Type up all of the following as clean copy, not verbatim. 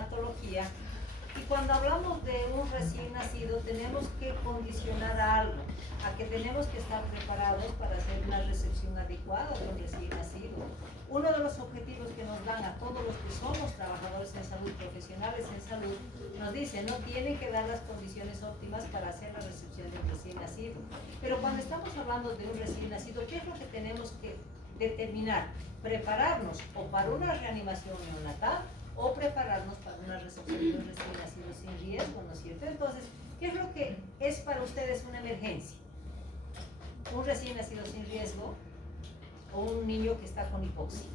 neonatología y cuando hablamos de un recién nacido tenemos que condicionar algo, a que tenemos que estar preparados para hacer una recepción adecuada de un recién nacido. Uno de los objetivos que nos dan a todos los que somos trabajadores en salud, profesionales en salud, nos dicen, no tienen que dar las condiciones óptimas para hacer la recepción de un recién nacido. Pero cuando estamos hablando de un recién nacido, ¿qué es lo que tenemos que determinar? Prepararnos o para una reanimación neonatal o prepararnos para una recepción de un recién nacido sin riesgo, ¿no es cierto? Entonces, ¿qué es lo que es para ustedes una emergencia? Un recién nacido sin riesgo o un niño que está con hipoxia.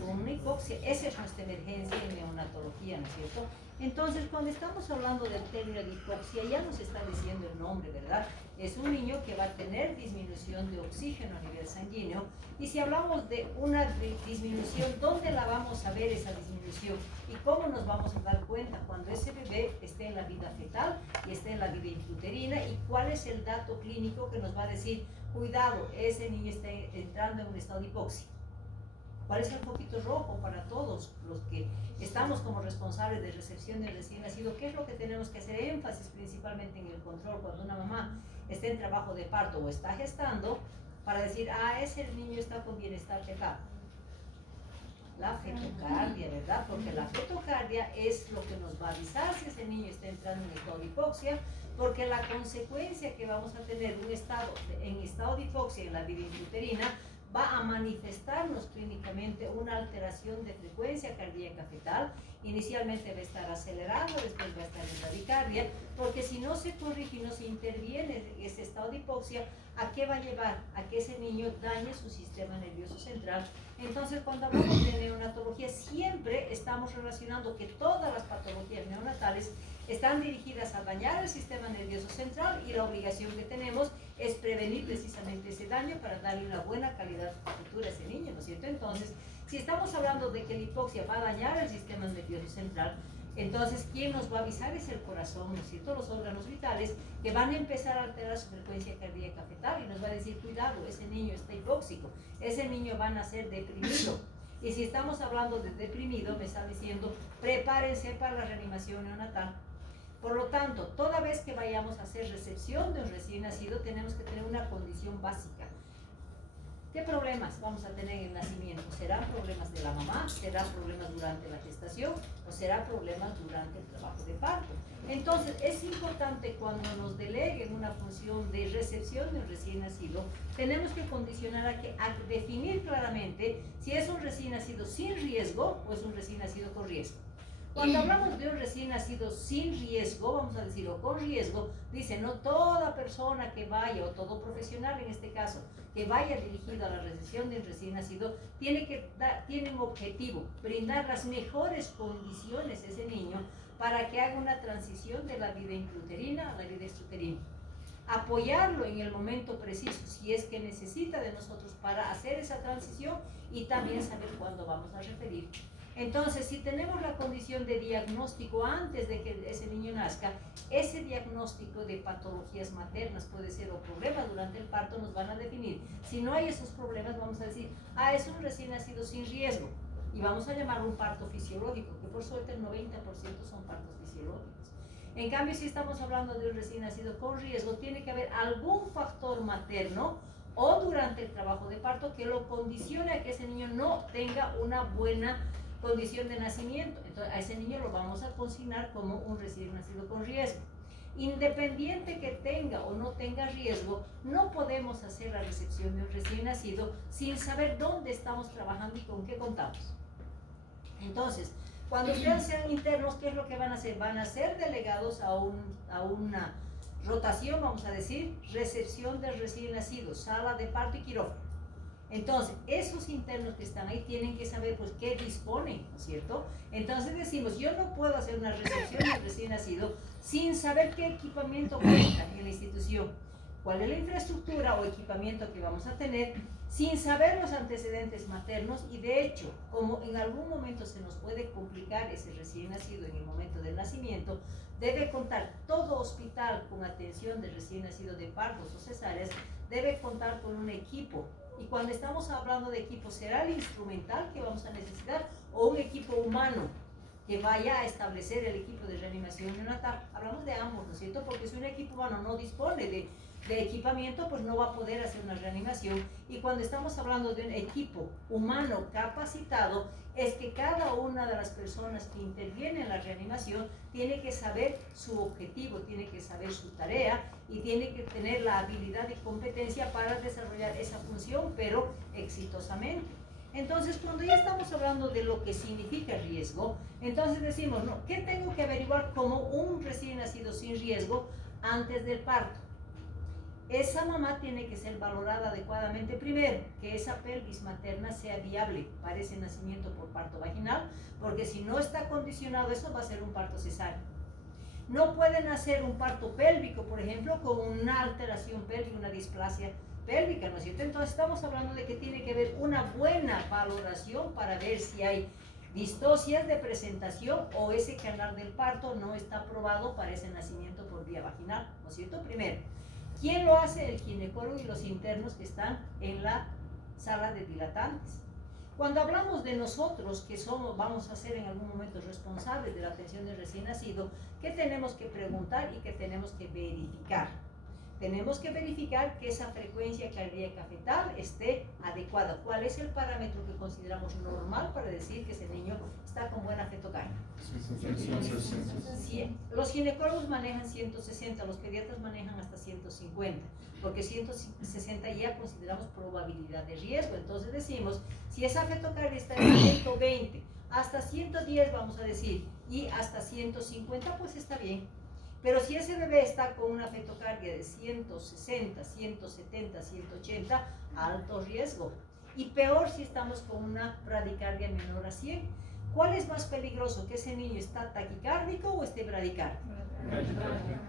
Con una hipoxia, esa es nuestra emergencia en neonatología, ¿no es cierto? Entonces, cuando estamos hablando del término de hipoxia, ya nos está diciendo el nombre, ¿verdad? Es un niño que va a tener disminución de oxígeno a nivel sanguíneo. Y si hablamos de una disminución, ¿dónde la vamos a ver esa disminución? ¿Y cómo nos vamos a dar cuenta cuando ese bebé esté en la vida fetal y esté en la vida intrauterina? ¿Y cuál es el dato clínico que nos va a decir, cuidado, ese niño está entrando en un estado de hipoxia? ¿Cuál es el foquito rojo para todos los que estamos como responsables de recepción del recién nacido? ¿Qué es lo que tenemos que hacer énfasis principalmente en el control cuando una mamá está en trabajo de parto o está gestando para decir, ese niño está con bienestar fetal? La fetocardia, ¿verdad? Porque la fetocardia es lo que nos va a avisar si ese niño está entrando en estado de hipoxia, porque la consecuencia que vamos a tener en estado de hipoxia en la vida intrauterina va a manifestarnos clínicamente una alteración de frecuencia cardíaca fetal. Inicialmente va a estar acelerado, después va a estar en bradicardia, porque si no se corrige y no se interviene en ese estado de hipoxia, ¿a qué va a llevar? A que ese niño dañe su sistema nervioso central. Entonces, cuando hablamos de neonatología, siempre estamos relacionando que todas las patologías neonatales están dirigidas a dañar el sistema nervioso central y la obligación que tenemos es prevenir precisamente ese daño para darle una buena calidad futura a ese niño, ¿no es cierto? Entonces, si estamos hablando de que la hipoxia va a dañar el sistema nervioso central, entonces, ¿quién nos va a avisar? Es el corazón, ¿no es cierto? Los órganos vitales que van a empezar a alterar su frecuencia cardíaca fetal y nos va a decir, cuidado, ese niño está hipóxico, ese niño va a nacer deprimido. Y si estamos hablando de deprimido, me está diciendo, prepárense para la reanimación neonatal. Por lo tanto, toda vez que vayamos a hacer recepción de un recién nacido, tenemos que tener una condición básica. ¿Qué problemas vamos a tener en el nacimiento? ¿Serán problemas de la mamá? ¿Serán problemas durante la gestación? ¿O serán problemas durante el trabajo de parto? Entonces, es importante cuando nos deleguen una función de recepción de un recién nacido, tenemos que condicionar a definir claramente si es un recién nacido sin riesgo o es un recién nacido con riesgo. Cuando hablamos de un recién nacido sin riesgo, vamos a decir, o con riesgo, dice, no toda persona que vaya, o todo profesional en este caso, que vaya dirigido a la recepción de un recién nacido, tiene un objetivo, brindar las mejores condiciones a ese niño para que haga una transición de la vida intrauterina a la vida extrauterina. Apoyarlo en el momento preciso, si es que necesita de nosotros para hacer esa transición y también saber cuándo vamos a referir. Entonces, si tenemos la condición de diagnóstico antes de que ese niño nazca, ese diagnóstico de patologías maternas puede ser o problemas durante el parto nos van a definir. Si no hay esos problemas, vamos a decir, es un recién nacido sin riesgo y vamos a llamarlo un parto fisiológico, que por suerte el 90% son partos fisiológicos. En cambio, si estamos hablando de un recién nacido con riesgo, tiene que haber algún factor materno o durante el trabajo de parto que lo condicione a que ese niño no tenga una buena condición de nacimiento. Entonces, a ese niño lo vamos a consignar como un recién nacido con riesgo. Independiente que tenga o no tenga riesgo, no podemos hacer la recepción de un recién nacido sin saber dónde estamos trabajando y con qué contamos. Entonces, cuando ustedes sean internos, ¿qué es lo que van a hacer? Van a ser delegados a una rotación, vamos a decir, recepción del recién nacido, sala de parto y quirófano. Entonces, esos internos que están ahí tienen que saber, pues, qué disponen, ¿no es cierto? Entonces decimos, yo no puedo hacer una recepción del recién nacido sin saber qué equipamiento cuenta en la institución, cuál es la infraestructura o equipamiento que vamos a tener, sin saber los antecedentes maternos y, de hecho, como en algún momento se nos puede complicar ese recién nacido en el momento del nacimiento, debe contar todo hospital con atención de recién nacido de partos o cesáreas, debe contar con un equipo. Y cuando estamos hablando de equipo, ¿será el instrumental que vamos a necesitar o un equipo humano que vaya a establecer el equipo de reanimación neonatal. Hablamos de ambos, ¿no es cierto? Porque si un equipo humano no dispone de equipamiento, pues no va a poder hacer una reanimación. Y cuando estamos hablando de un equipo humano capacitado, es que cada una de las personas que interviene en la reanimación tiene que saber su objetivo, tiene que saber su tarea y tiene que tener la habilidad y competencia para desarrollar esa función, pero exitosamente. Entonces, cuando ya estamos hablando de lo que significa riesgo, entonces decimos, no, ¿qué tengo que averiguar como un recién nacido sin riesgo antes del parto? Esa mamá tiene que ser valorada adecuadamente primero, que esa pelvis materna sea viable para ese nacimiento por parto vaginal, porque si no está condicionado eso va a ser un parto cesáreo. No puede nacer un parto pélvico, por ejemplo, con una alteración pélvica, una displasia pélvica, ¿no es cierto? Entonces estamos hablando de que tiene que haber una buena valoración para ver si hay distocias de presentación o ese canal del parto no está aprobado para ese nacimiento por vía vaginal, ¿no es cierto? Primero, ¿quién lo hace? El ginecólogo y los internos que están en la sala de dilatantes. Cuando hablamos de nosotros, que somos, vamos a ser en algún momento responsables de la atención del recién nacido, ¿qué tenemos que preguntar y qué tenemos que verificar? Tenemos que verificar que esa frecuencia cardíaca fetal esté adecuada. ¿Cuál es el parámetro que consideramos normal para decir que ese niño está con buena fetocardia? Los ginecólogos manejan 160, los pediatras manejan hasta 150, porque 160 ya consideramos probabilidad de riesgo. Entonces decimos, si esa fetocardia está en 120, hasta 110 vamos a decir, y hasta 150 pues está bien. Pero si ese bebé está con una fetocardia de 160, 170, 180, alto riesgo. Y peor si estamos con una bradicardia menor a 100. ¿Cuál es más peligroso? ¿Que ese niño está taquicárdico o esté bradicárdico?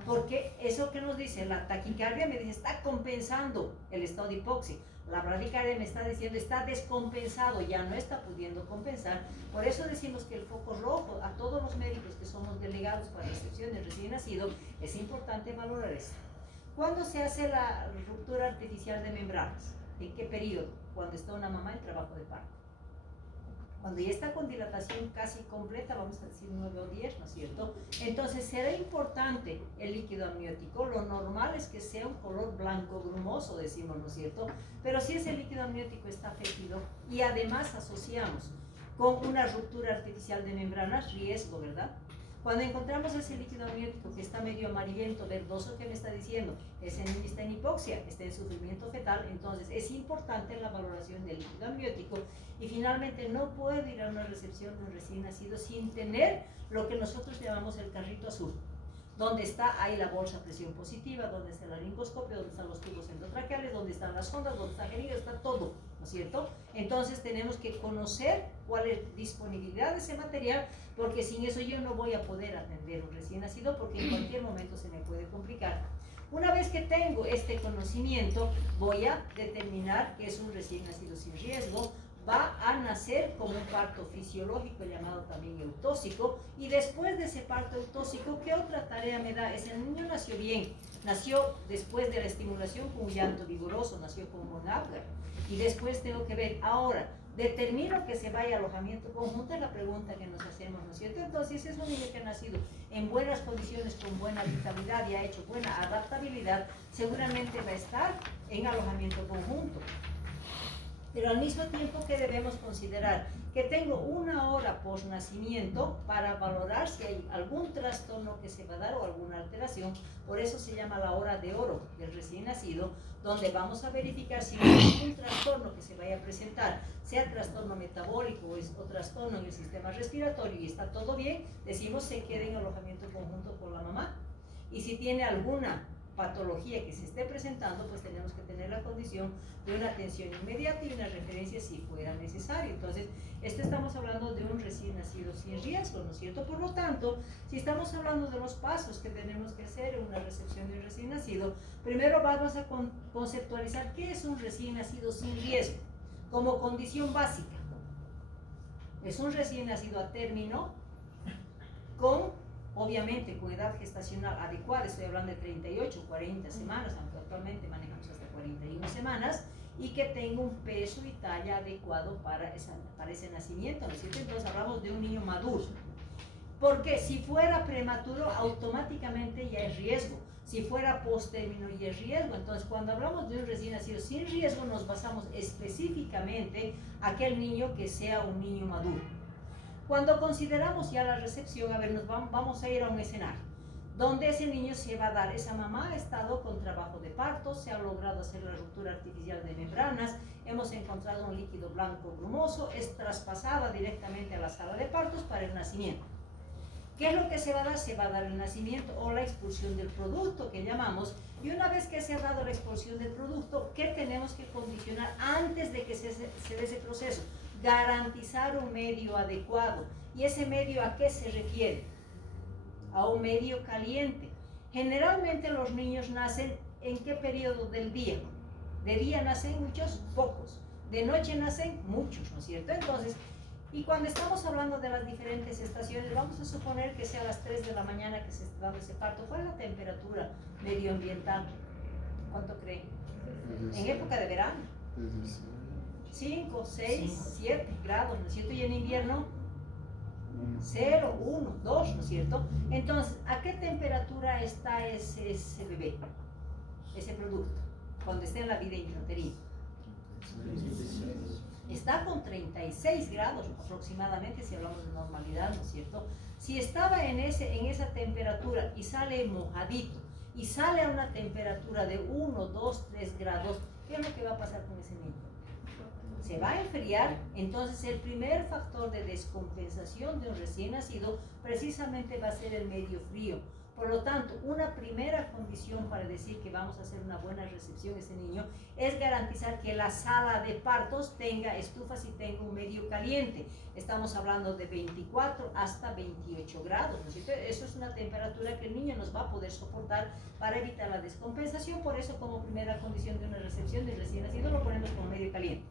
Porque eso que nos dice, la taquicardia me dice, está compensando el estado de hipoxia. La bradicardia me está diciendo, está descompensado, ya no está pudiendo compensar. Por eso decimos que el foco rojo, a todos los médicos que somos delegados para recepción de recién nacido, es importante valorar esto. ¿Cuándo se hace la ruptura artificial de membranas? ¿En qué periodo? Cuando está una mamá en trabajo de parto. Cuando ya está con dilatación casi completa, vamos a decir 9 o 10, ¿no es cierto? Entonces será importante el líquido amniótico. Lo normal es que sea un color blanco grumoso, decimos, ¿no es cierto? Pero si ese líquido amniótico está fétido y además asociamos con una ruptura artificial de membranas, riesgo, ¿verdad? Cuando encontramos ese líquido amniótico que está medio amarillento, verdoso, ¿qué me está diciendo? Ese niño está en hipoxia, está en sufrimiento fetal. Entonces es importante la valoración del líquido amniótico. Y finalmente no puede ir a una recepción de un recién nacido sin tener lo que nosotros llamamos el carrito azul, donde está ahí la bolsa presión positiva, donde está el laringoscopio, donde están los tubos endotraqueales, donde están las ondas, donde está el está todo, ¿no es cierto? Entonces tenemos que conocer cuál es la disponibilidad de ese material, porque sin eso yo no voy a poder atender un recién nacido, porque en cualquier momento se me puede complicar. Una vez que tengo este conocimiento, voy a determinar que es un recién nacido sin riesgo, va a nacer como un parto fisiológico llamado también eutóxico, y después de ese parto eutóxico, ¿qué otra tarea me da? Ese niño nació bien, nació después de la estimulación con un llanto vigoroso, nació con un Apgar, y después tengo que ver, ahora, determino que se vaya a alojamiento conjunto, es la pregunta que nos hacemos, ¿no es cierto? Entonces, si es un niño que ha nacido en buenas condiciones, con buena habitabilidad y ha hecho buena adaptabilidad, seguramente va a estar en alojamiento conjunto. Pero al mismo tiempo que debemos considerar que tengo una hora post nacimiento para valorar si hay algún trastorno que se va a dar o alguna alteración. Por eso se llama la hora de oro del recién nacido, donde vamos a verificar si hay algún trastorno que se vaya a presentar, sea trastorno metabólico o trastorno en el sistema respiratorio y está todo bien, decimos se quede en alojamiento conjunto con la mamá. Y si tiene alguna patología que se esté presentando, pues tenemos que tener la condición de una atención inmediata y una referencia si fuera necesario. Entonces, estamos hablando de un recién nacido sin riesgo, ¿no es cierto? Por lo tanto, si estamos hablando de los pasos que tenemos que hacer en una recepción de un recién nacido, primero vamos a conceptualizar qué es un recién nacido sin riesgo, como condición básica. Es un recién nacido a término obviamente con edad gestacional adecuada, estoy hablando de 38, 40 semanas, aunque actualmente manejamos hasta 41 semanas, y que tenga un peso y talla adecuado para ese nacimiento, ¿no es cierto? Entonces hablamos de un niño maduro. Porque si fuera prematuro, automáticamente ya es riesgo. Si fuera post-término, ya es riesgo. Entonces, cuando hablamos de un recién nacido sin riesgo, nos basamos específicamente a aquel niño que sea un niño maduro. Cuando consideramos ya la recepción, a ver, vamos a ir a un escenario donde ese niño se va a dar, esa mamá ha estado con trabajo de parto, se ha logrado hacer la ruptura artificial de membranas, hemos encontrado un líquido blanco grumoso, es traspasada directamente a la sala de partos para el nacimiento. ¿Qué es lo que se va a dar? Se va a dar el nacimiento o la expulsión del producto que llamamos, y una vez que se ha dado la expulsión del producto, ¿qué tenemos que condicionar antes de que se dé ese proceso? Garantizar un medio adecuado. ¿Y ese medio a qué se refiere? A un medio caliente. Generalmente los niños nacen ¿en qué periodo del día? De día nacen muchos, pocos. De noche nacen muchos, ¿no es cierto? Entonces, y cuando estamos hablando de las diferentes estaciones, vamos a suponer que sea a las 3 de la mañana que se está dando ese parto. ¿Cuál es la temperatura medioambiental? ¿Cuánto creen? En época de verano. 5, 6, 7 grados, ¿no es cierto? Y en invierno 0, 1, 2, ¿no es cierto? Entonces, ¿a qué temperatura está ese bebé, ese producto, cuando esté en la vida intrauterina? Está con 36 grados aproximadamente, si hablamos de normalidad, ¿no es cierto? Si estaba en esa temperatura y sale mojadito, y sale a una temperatura de 1, 2, 3 grados, ¿qué es lo que va a pasar con ese niño? Se va a enfriar. Entonces el primer factor de descompensación de un recién nacido precisamente va a ser el medio frío. Por lo tanto, una primera condición para decir que vamos a hacer una buena recepción a ese niño es garantizar que la sala de partos tenga estufas y tenga un medio caliente. Estamos hablando de 24 hasta 28 grados, ¿no es cierto? Eso es una temperatura que el niño nos va a poder soportar para evitar la descompensación. Por eso, como primera condición de una recepción del recién nacido, lo ponemos como medio caliente.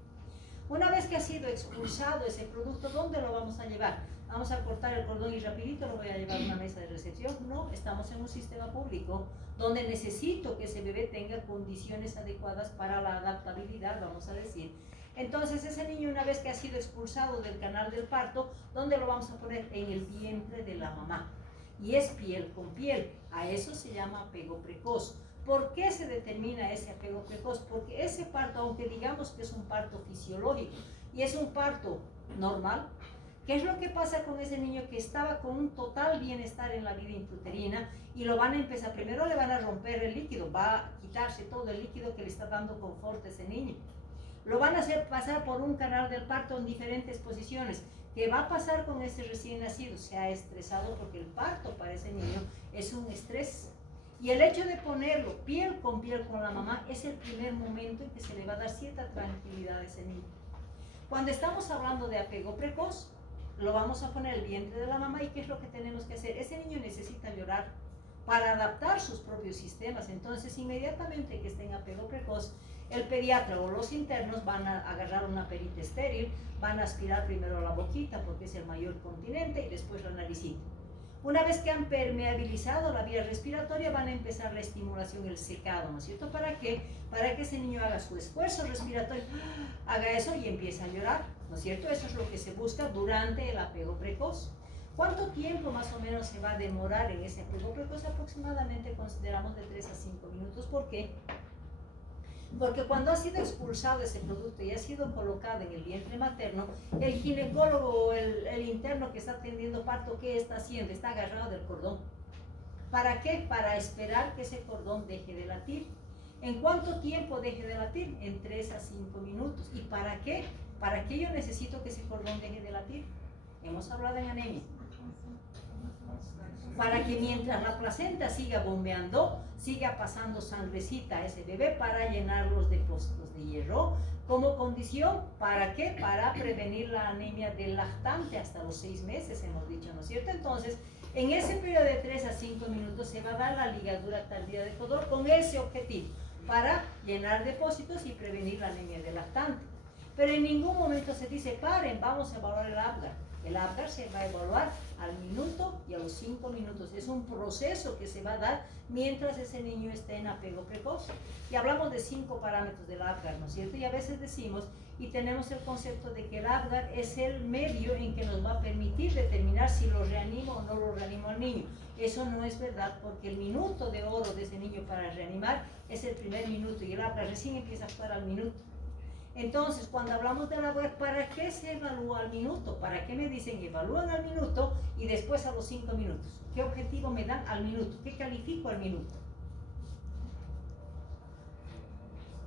Una vez que ha sido expulsado ese producto, ¿dónde lo vamos a llevar? Vamos a cortar el cordón y rapidito lo voy a llevar a una mesa de recepción. No, estamos en un sistema público donde necesito que ese bebé tenga condiciones adecuadas para la adaptabilidad, vamos a decir. Entonces ese niño, una vez que ha sido expulsado del canal del parto, ¿dónde lo vamos a poner? En el vientre de la mamá. Y es piel con piel. A eso se llama apego precoz. ¿Por qué se determina ese apego precoz? Porque ese parto, aunque digamos que es un parto fisiológico y es un parto normal, ¿qué es lo que pasa con ese niño que estaba con un total bienestar en la vida intrauterina y lo van a empezar? Primero le van a romper el líquido, va a quitarse todo el líquido que le está dando confort a ese niño. Lo van a hacer pasar por un canal del parto en diferentes posiciones. ¿Qué va a pasar con ese recién nacido? Se ha estresado porque el parto para ese niño es un estrés. Y el hecho de ponerlo piel con la mamá es el primer momento en que se le va a dar cierta tranquilidad a ese niño. Cuando estamos hablando de apego precoz, lo vamos a poner en el vientre de la mamá. ¿Y qué es lo que tenemos que hacer? Ese niño necesita llorar para adaptar sus propios sistemas. Entonces, inmediatamente que esté en apego precoz, el pediatra o los internos van a agarrar una perita estéril, van a aspirar primero la boquita porque es el mayor continente y después la naricita. Una vez que han permeabilizado la vía respiratoria, van a empezar la estimulación, el secado, ¿no es cierto? ¿Para qué? Para que ese niño haga su esfuerzo respiratorio, haga eso y empiece a llorar, ¿no es cierto? Eso es lo que se busca durante el apego precoz. ¿Cuánto tiempo más o menos se va a demorar en ese apego precoz? Aproximadamente consideramos de 3 a 5 minutos. ¿Por qué? Porque cuando ha sido expulsado ese producto y ha sido colocado en el vientre materno, el ginecólogo o el interno que está atendiendo parto, ¿qué está haciendo? Está agarrado del cordón. ¿Para qué? Para esperar que ese cordón deje de latir. ¿En cuánto tiempo deje de latir? En 3 a 5 minutos. ¿Y para qué? ¿Para qué yo necesito que ese cordón deje de latir? Hemos hablado en anemia. Para que mientras la placenta siga bombeando, siga pasando sangrecita a ese bebé para llenar los depósitos de hierro. Como condición, ¿para qué? Para prevenir la anemia del lactante hasta los 6 meses, hemos dicho, ¿no es cierto? Entonces, en ese periodo de 3 a 5 minutos se va a dar la ligadura tardía de cordón con ese objetivo, para llenar depósitos y prevenir la anemia del lactante. Pero en ningún momento se dice, paren, vamos a evaluar el Apgar. El Apgar se va a evaluar al minuto y a los 5 minutos. Es un proceso que se va a dar mientras ese niño esté en apego precoz. Y hablamos de 5 parámetros del Apgar, ¿no es cierto? Y a veces decimos, y tenemos el concepto de que el Apgar es el medio en que nos va a permitir determinar si lo reanimo o no lo reanimo al niño. Eso no es verdad, porque el minuto de oro de ese niño para reanimar es el primer minuto y el Apgar recién empieza a actuar al minuto. Entonces, cuando hablamos de la web, ¿para qué se evalúa al minuto? ¿Para qué me dicen evalúan al minuto y después a los 5 minutos? ¿Qué objetivo me dan al minuto? ¿Qué califico al minuto?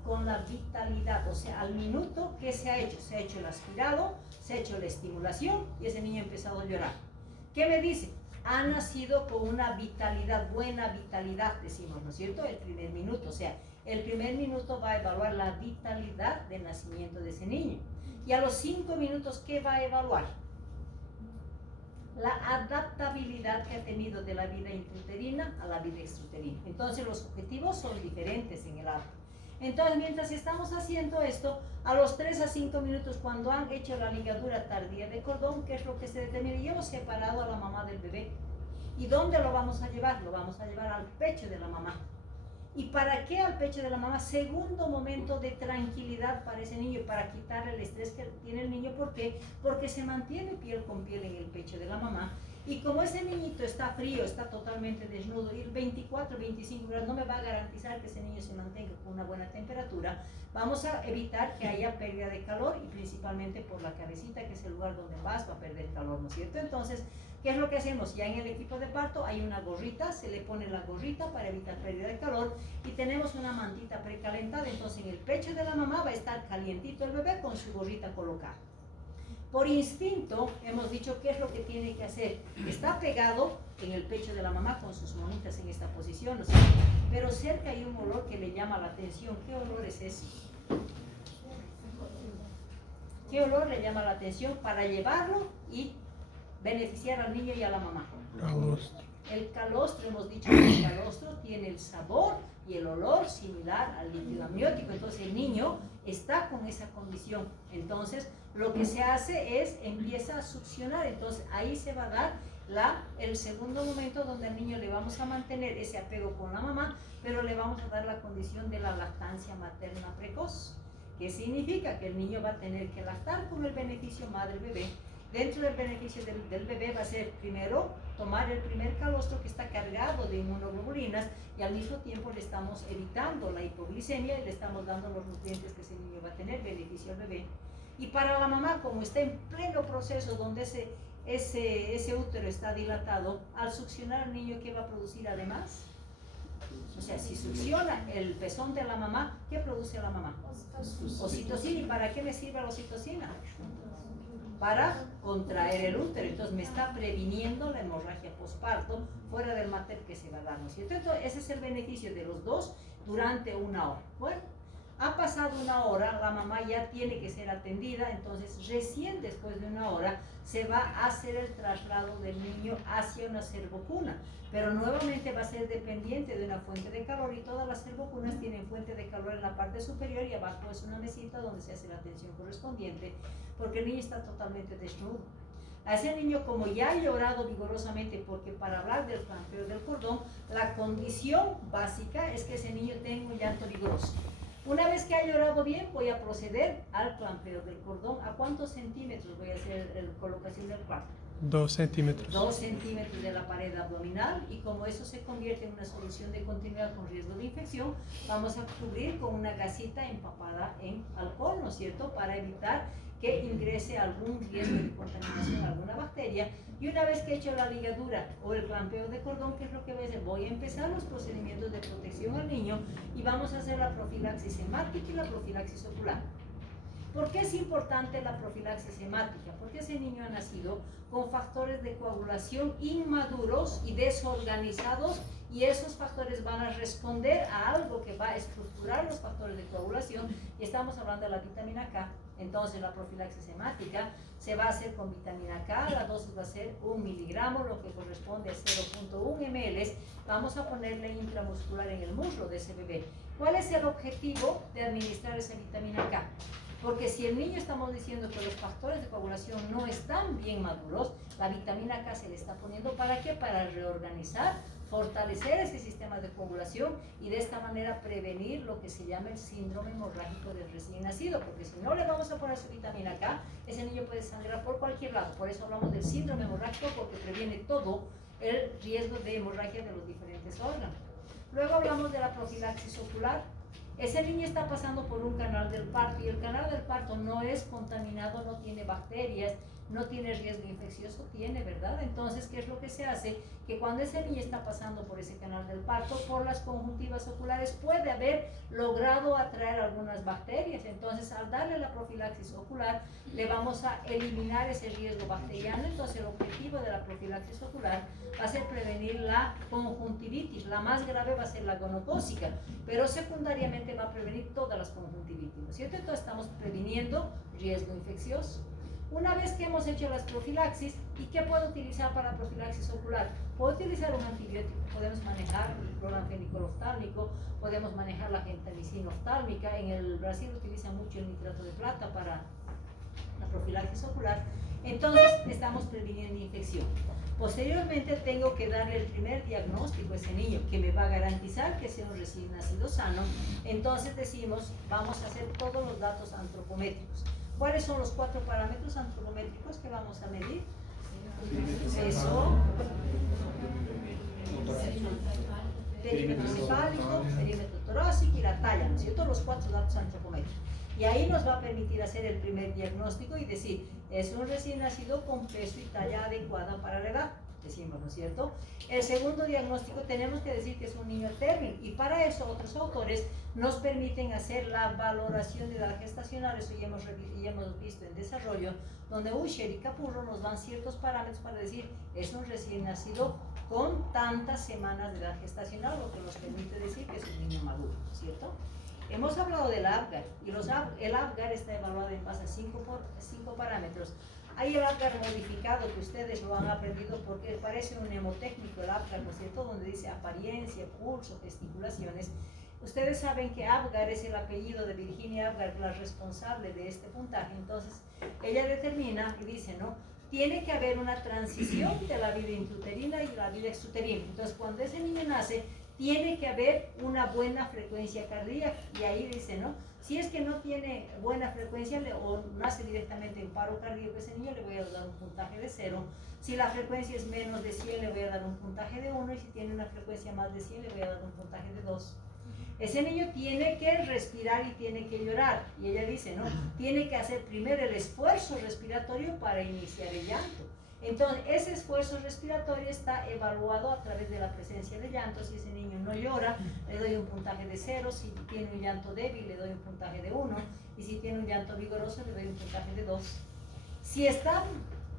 Con la vitalidad, o sea, al minuto, ¿qué se ha hecho? Se ha hecho el aspirado, se ha hecho la estimulación y ese niño ha empezado a llorar. ¿Qué me dice? Ha nacido con una vitalidad, buena vitalidad, decimos, ¿no es cierto? El primer minuto, o sea, el primer minuto va a evaluar la vitalidad del nacimiento de ese niño. Y a los 5 minutos, ¿qué va a evaluar? La adaptabilidad que ha tenido de la vida intrauterina a la vida extrauterina. Entonces, los objetivos son diferentes en el APA. Entonces, mientras estamos haciendo esto, a los 3 a 5 minutos, cuando han hecho la ligadura tardía de cordón, ¿qué es lo que se determina? Yo he separado a la mamá del bebé. ¿Y dónde lo vamos a llevar? Lo vamos a llevar al pecho de la mamá. ¿Y para qué al pecho de la mamá? Segundo momento de tranquilidad para ese niño, para quitarle el estrés que tiene el niño. ¿Por qué? Porque se mantiene piel con piel en el pecho de la mamá. Y como ese niñito está frío, está totalmente desnudo, y 24, 25 grados no me va a garantizar que ese niño se mantenga con una buena temperatura, vamos a evitar que haya pérdida de calor, y principalmente por la cabecita, que es el lugar donde más va a perder calor, ¿no es cierto? Entonces, ¿qué es lo que hacemos? Ya en el equipo de parto hay una gorrita, se le pone la gorrita para evitar pérdida de calor, y tenemos una mantita precalentada. Entonces en el pecho de la mamá va a estar calientito el bebé con su gorrita colocada. Por instinto hemos dicho qué es lo que tiene que hacer. Está pegado en el pecho de la mamá con sus manitas en esta posición, ¿no? Pero cerca hay un olor que le llama la atención. ¿Qué olor es ese? ¿Qué olor le llama la atención para llevarlo y beneficiar al niño y a la mamá? Calostro. El calostro, hemos dicho que el calostro tiene el sabor y el olor similar al líquido amniótico. Entonces el niño está con esa condición. Entonces lo que se hace es empieza a succionar. Entonces ahí se va a dar el segundo momento donde al niño le vamos a mantener ese apego con la mamá, pero le vamos a dar la condición de la lactancia materna precoz. ¿Qué significa? Que el niño va a tener que lactar con el beneficio madre-bebé. Dentro del beneficio del bebé va a ser primero tomar el primer calostro que está cargado de inmunoglobulinas, y al mismo tiempo le estamos evitando la hipoglicemia y le estamos dando los nutrientes que ese niño va a tener, beneficio al bebé. Y para la mamá, como está en pleno proceso donde ese útero está dilatado, al succionar al niño, ¿qué va a producir además? O sea, si succiona el pezón de la mamá, ¿qué produce la mamá? Oxitocina. ¿Y para qué me sirve la oxitocina? Para contraer el útero. Entonces me está previniendo la hemorragia posparto fuera del mater que se va a dar, ¿no es cierto? Entonces ese es el beneficio de los dos durante 1 hora. Bueno, ha pasado 1 hora, la mamá ya tiene que ser atendida. Entonces recién después de 1 hora se va a hacer el traslado del niño hacia una servocuna, pero nuevamente va a ser dependiente de una fuente de calor, y todas las servocunas tienen fuente de calor en la parte superior, y abajo es una mesita donde se hace la atención correspondiente, porque el niño está totalmente desnudo. A ese niño, como ya ha llorado vigorosamente, porque para hablar del clampeo del cordón, la condición básica es que ese niño tenga un llanto vigoroso. Una vez que ha llorado bien, voy a proceder al clampeo del cordón. ¿A cuántos centímetros voy a hacer la colocación del clamp? 2 centímetros. 2 centímetros de la pared abdominal, y como eso se convierte en una solución de continuidad con riesgo de infección, vamos a cubrir con una gasita empapada en alcohol, ¿no es cierto?, para evitar que ingrese algún riesgo de contaminación, alguna bacteria. Y una vez que he hecho la ligadura o el clampeo de cordón, ¿qué es lo que voy a hacer? Voy a empezar los procedimientos de protección al niño, y vamos a hacer la profilaxis hemática y la profilaxis ocular. ¿Por qué es importante la profilaxis hemática? Porque ese niño ha nacido con factores de coagulación inmaduros y desorganizados, y esos factores van a responder a algo que va a estructurar los factores de coagulación, y estamos hablando de la vitamina K. Entonces la profilaxis hemática se va a hacer con vitamina K, la dosis va a ser 1 miligramo, lo que corresponde a 0.1 ml. Vamos a ponerle intramuscular en el muslo de ese bebé. ¿Cuál es el objetivo de administrar esa vitamina K? Porque si el niño estamos diciendo que los factores de coagulación no están bien maduros, la vitamina K se le está poniendo ¿para qué? Para reorganizar, fortalecer ese sistema de coagulación y de esta manera prevenir lo que se llama el síndrome hemorrágico del recién nacido, porque si no le vamos a poner su vitamina K, ese niño puede sangrar por cualquier lado. Por eso hablamos del síndrome hemorrágico, porque previene todo el riesgo de hemorragia de los diferentes órganos. Luego hablamos de la profilaxis ocular. Ese niño está pasando por un canal del parto y el canal del parto no es contaminado, no tiene bacterias, no tiene riesgo infeccioso, tiene, ¿verdad? Entonces, ¿qué es lo que se hace? Que cuando ese niño está pasando por ese canal del parto, por las conjuntivas oculares, puede haber logrado atraer algunas bacterias. Entonces, al darle la profilaxis ocular, le vamos a eliminar ese riesgo bacteriano. Entonces, el objetivo de la profilaxis ocular va a ser prevenir la conjuntivitis. La más grave va a ser la gonocócica, pero secundariamente va a prevenir todas las conjuntivitis, ¿no es cierto? Entonces, estamos previniendo riesgo infeccioso. Una vez que hemos hecho las profilaxis, ¿y qué puedo utilizar para profilaxis ocular? Puedo utilizar un antibiótico, podemos manejar el cloranfenicol oftálmico, podemos manejar la gentamicina oftálmica. En el Brasil utilizan mucho el nitrato de plata para la profilaxis ocular. Entonces, estamos previniendo infección. Posteriormente, tengo que darle el primer diagnóstico a ese niño, que me va a garantizar que sea un recién nacido sano. Entonces decimos, vamos a hacer todos los datos antropométricos. ¿Cuáles son los 4 parámetros antropométricos que vamos a medir? Peso, perímetro cefálico, perímetro torácico y la talla, ¿no es cierto? Los 4 datos antropométricos. Y ahí nos va a permitir hacer el primer diagnóstico y decir, es un recién nacido con peso y talla adecuada para la edad, decimos, ¿no es cierto? El segundo diagnóstico tenemos que decir que es un niño término, y para eso otros autores nos permiten hacer la valoración de edad gestacional. Eso ya hemos visto en desarrollo, donde Usher y Capurro nos dan ciertos parámetros para decir, es un recién nacido con tantas semanas de edad gestacional, lo que nos permite decir que es un niño maduro, ¿cierto? Hemos hablado del APGAR, y el APGAR está evaluado en base a 5 parámetros. Hay el APGAR modificado, que ustedes lo han aprendido porque parece un mnemotécnico el APGAR, ¿no es cierto? Donde dice apariencia, pulso, gesticulaciones. Ustedes saben que APGAR es el apellido de Virginia Apgar, la responsable de este puntaje. Entonces, ella determina y dice, ¿no? Tiene que haber una transición de la vida intrauterina y la vida exuterina. Entonces, cuando ese niño nace, tiene que haber una buena frecuencia cardíaca. Y ahí dice, ¿no? Si es que no tiene buena frecuencia o nace directamente en paro cardíaco ese niño, le voy a dar un puntaje de 0. Si la frecuencia es menos de 100, le voy a dar un puntaje de 1. Y si tiene una frecuencia más de 100, le voy a dar un puntaje de 2. Ese niño tiene que respirar y tiene que llorar. Y ella dice, ¿no? Tiene que hacer primero el esfuerzo respiratorio para iniciar el llanto. Entonces, ese esfuerzo respiratorio está evaluado a través de la presencia de llanto. Si ese niño no llora, le doy un puntaje de 0. Si tiene un llanto débil, le doy un puntaje de 1. Y si tiene un llanto vigoroso, le doy un puntaje de 2. Si está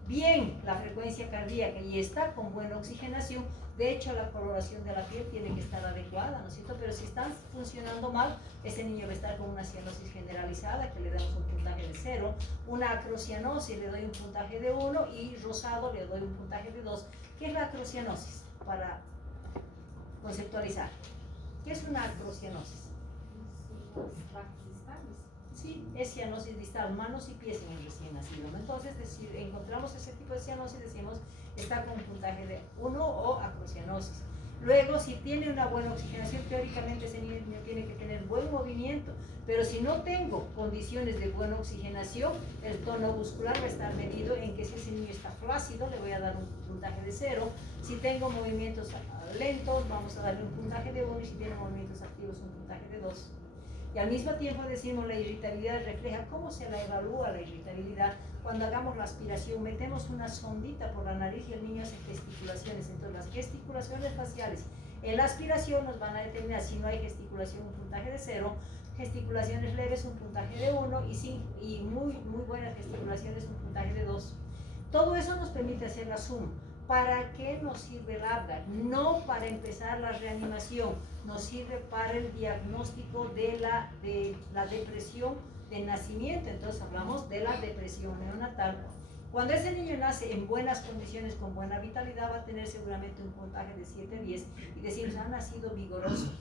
bien la frecuencia cardíaca y está con buena oxigenación, de hecho la coloración de la piel tiene que estar adecuada, ¿no es cierto? Pero si están funcionando mal, ese niño va a estar con una cianosis generalizada, que le damos un puntaje de 0, una acrocianosis le doy un puntaje de 1 y rosado le doy un puntaje de 2. ¿Qué es la acrocianosis? Para conceptualizar, ¿qué es una acrocianosis? Sí, es cianosis distal, manos y pies en el recién nacido, ¿no? Entonces, si encontramos ese tipo de cianosis, decimos está con un puntaje de 1 o acrocianosis. Luego, si tiene una buena oxigenación, teóricamente ese niño tiene que tener buen movimiento, pero si no tengo condiciones de buena oxigenación, el tono muscular va a estar medido en que si ese niño está flácido, le voy a dar un puntaje de 0. Si tengo movimientos lentos, vamos a darle un puntaje de 1, y si tiene movimientos activos, un puntaje de 2. Y al mismo tiempo decimos la irritabilidad refleja. ¿Cómo se la evalúa la irritabilidad? Cuando hagamos la aspiración, metemos una sondita por la nariz y el niño hace gesticulaciones. Entonces las gesticulaciones faciales en la aspiración nos van a determinar. Si no hay gesticulación, un puntaje de 0. Gesticulaciones leves, un puntaje de 1. Y muy buenas gesticulaciones, un puntaje de 2. Todo eso nos permite hacer la suma. ¿Para qué nos sirve el APGAR? No para empezar la reanimación, nos sirve para el diagnóstico de la depresión de nacimiento. Entonces hablamos de la depresión neonatal. Cuando ese niño nace en buenas condiciones, con buena vitalidad, va a tener seguramente un puntaje de 7-10 y decimos, ha nacido vigoroso.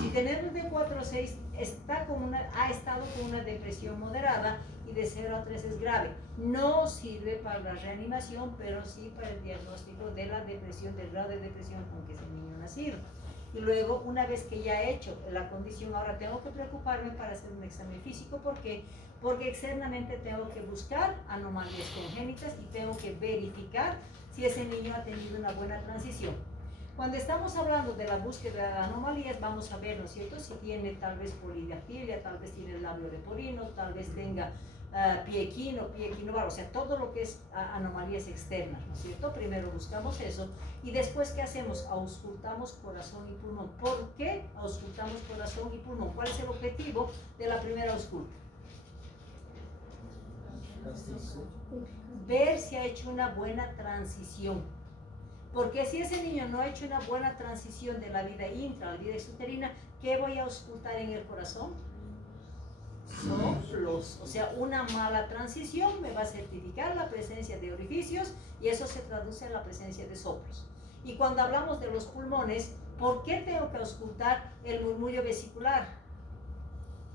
Si tenemos de 4 a 6, ha estado con una depresión moderada y de 0 a 3 es grave. No sirve para la reanimación, pero sí para el diagnóstico de la depresión, del grado de depresión con que es el niño nacido. Y luego, una vez que ya he hecho la condición, ahora tengo que preocuparme para hacer un examen físico. ¿Por qué? Porque externamente tengo que buscar anomalías congénitas y tengo que verificar si ese niño ha tenido una buena transición. Cuando estamos hablando de la búsqueda de anomalías, vamos a ver, ¿no es cierto?, si tiene tal vez polidactilia, tal vez tiene el labio leporino, tal vez tenga pie equino, o sea, todo lo que es anomalías externas, ¿no es cierto? Primero buscamos eso y después, ¿qué hacemos? Auscultamos corazón y pulmón. ¿Por qué auscultamos corazón y pulmón? ¿Cuál es el objetivo de la primera ausculta? Ver si ha hecho una buena transición. Porque si ese niño no ha hecho una buena transición de la vida intra a la vida exuterina, ¿qué voy a auscultar en el corazón? Soplos. O sea, una mala transición me va a certificar la presencia de orificios y eso se traduce en la presencia de soplos. Y cuando hablamos de los pulmones, ¿por qué tengo que auscultar el murmullo vesicular?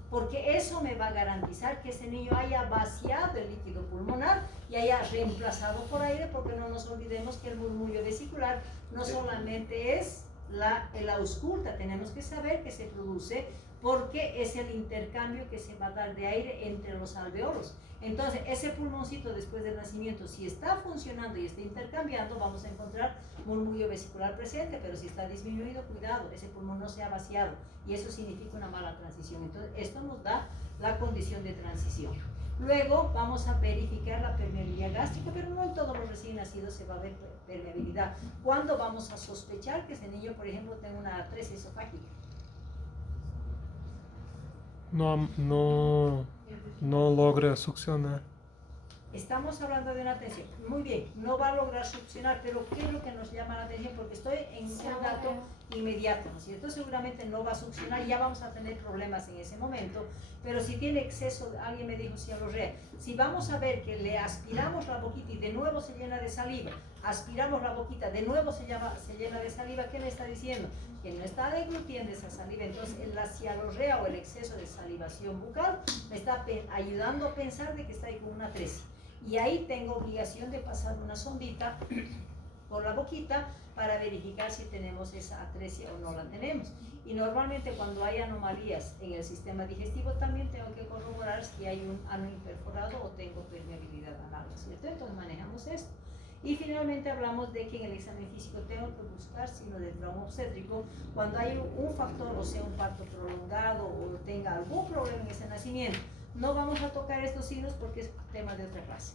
Porque eso me va a garantizar que ese niño haya vaciado el líquido pulmonar y haya reemplazado por aire, porque no nos olvidemos que el murmullo vesicular no solamente es la ausculta, tenemos que saber que se produce porque es el intercambio que se va a dar de aire entre los alveolos. Entonces, ese pulmoncito después del nacimiento, si está funcionando y está intercambiando, vamos a encontrar murmullo vesicular presente, pero si está disminuido, cuidado, ese pulmón no se ha vaciado y eso significa una mala transición. Entonces, esto nos da la condición de transición. Luego vamos a verificar la permeabilidad gástrica, pero no en todos los recién nacidos se va a ver permeabilidad. ¿Cuándo vamos a sospechar que ese niño, por ejemplo, tenga una atresia esofágica? No logra succionar. Estamos hablando de una tensión. Muy bien, no va a lograr succionar, pero ¿qué es lo que nos llama la atención? Porque estoy en un dato inmediato, ¿no es cierto? Seguramente no va a succionar, ya vamos a tener problemas en ese momento, pero si tiene exceso, alguien me dijo cialorrea, si vamos a ver que le aspiramos la boquita y de nuevo se llena de saliva, aspiramos la boquita, de nuevo se llena de saliva, ¿qué me está diciendo? Que no está deglutiendo esa saliva. Entonces la cialorrea o el exceso de salivación bucal me está ayudando a pensar de que está ahí con una atresia. Y ahí tengo obligación de pasar una sondita por la boquita para verificar si tenemos esa atresia o no la tenemos. Y normalmente cuando hay anomalías en el sistema digestivo también tengo que corroborar si hay un ano imperforado o tengo permeabilidad anal, ¿cierto? Entonces manejamos esto. Y finalmente hablamos de que en el examen físico tengo que buscar signo de trauma obstétrico cuando hay un factor, o sea, un parto prolongado o tenga algún problema en ese nacimiento. No vamos a tocar estos signos porque es tema de otra clase.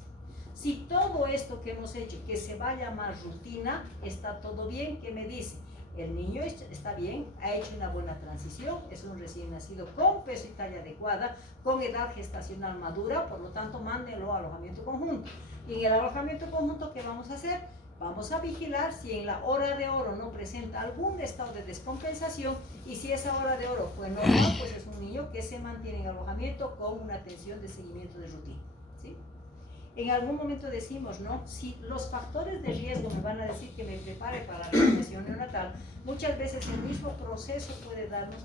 Si todo esto que hemos hecho, que se va a llamar rutina, está todo bien, ¿qué me dice? El niño está bien, ha hecho una buena transición, es un recién nacido con peso y talla adecuada, con edad gestacional madura, por lo tanto, mándenlo a alojamiento conjunto. Y en el alojamiento conjunto, ¿qué vamos a hacer? Vamos a vigilar si en la hora de oro no presenta algún estado de descompensación y si esa hora de oro fue normal, pues es un niño que se mantiene en alojamiento con una atención de seguimiento de rutina, ¿sí? En algún momento decimos, ¿no? Si los factores de riesgo me van a decir que me prepare para la reanimación neonatal, muchas veces el mismo proceso puede darnos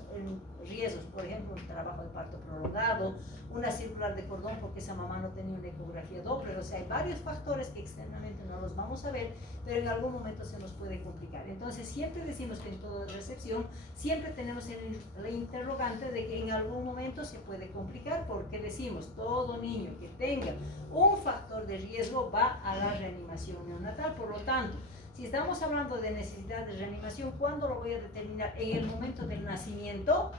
riesgos, por ejemplo, un trabajo de parto prolongado, una circular de cordón porque esa mamá no tenía una ecografía Doppler, o sea, hay varios factores que externamente no los vamos a ver, pero en algún momento se nos puede complicar. Entonces, siempre decimos que en toda recepción, siempre tenemos el interrogante de que en algún momento se puede complicar, porque decimos, todo niño que tenga un factor de riesgo va a la reanimación neonatal. Por lo tanto, si estamos hablando de necesidad de reanimación, ¿cuándo lo voy a determinar? ¿En el momento del nacimiento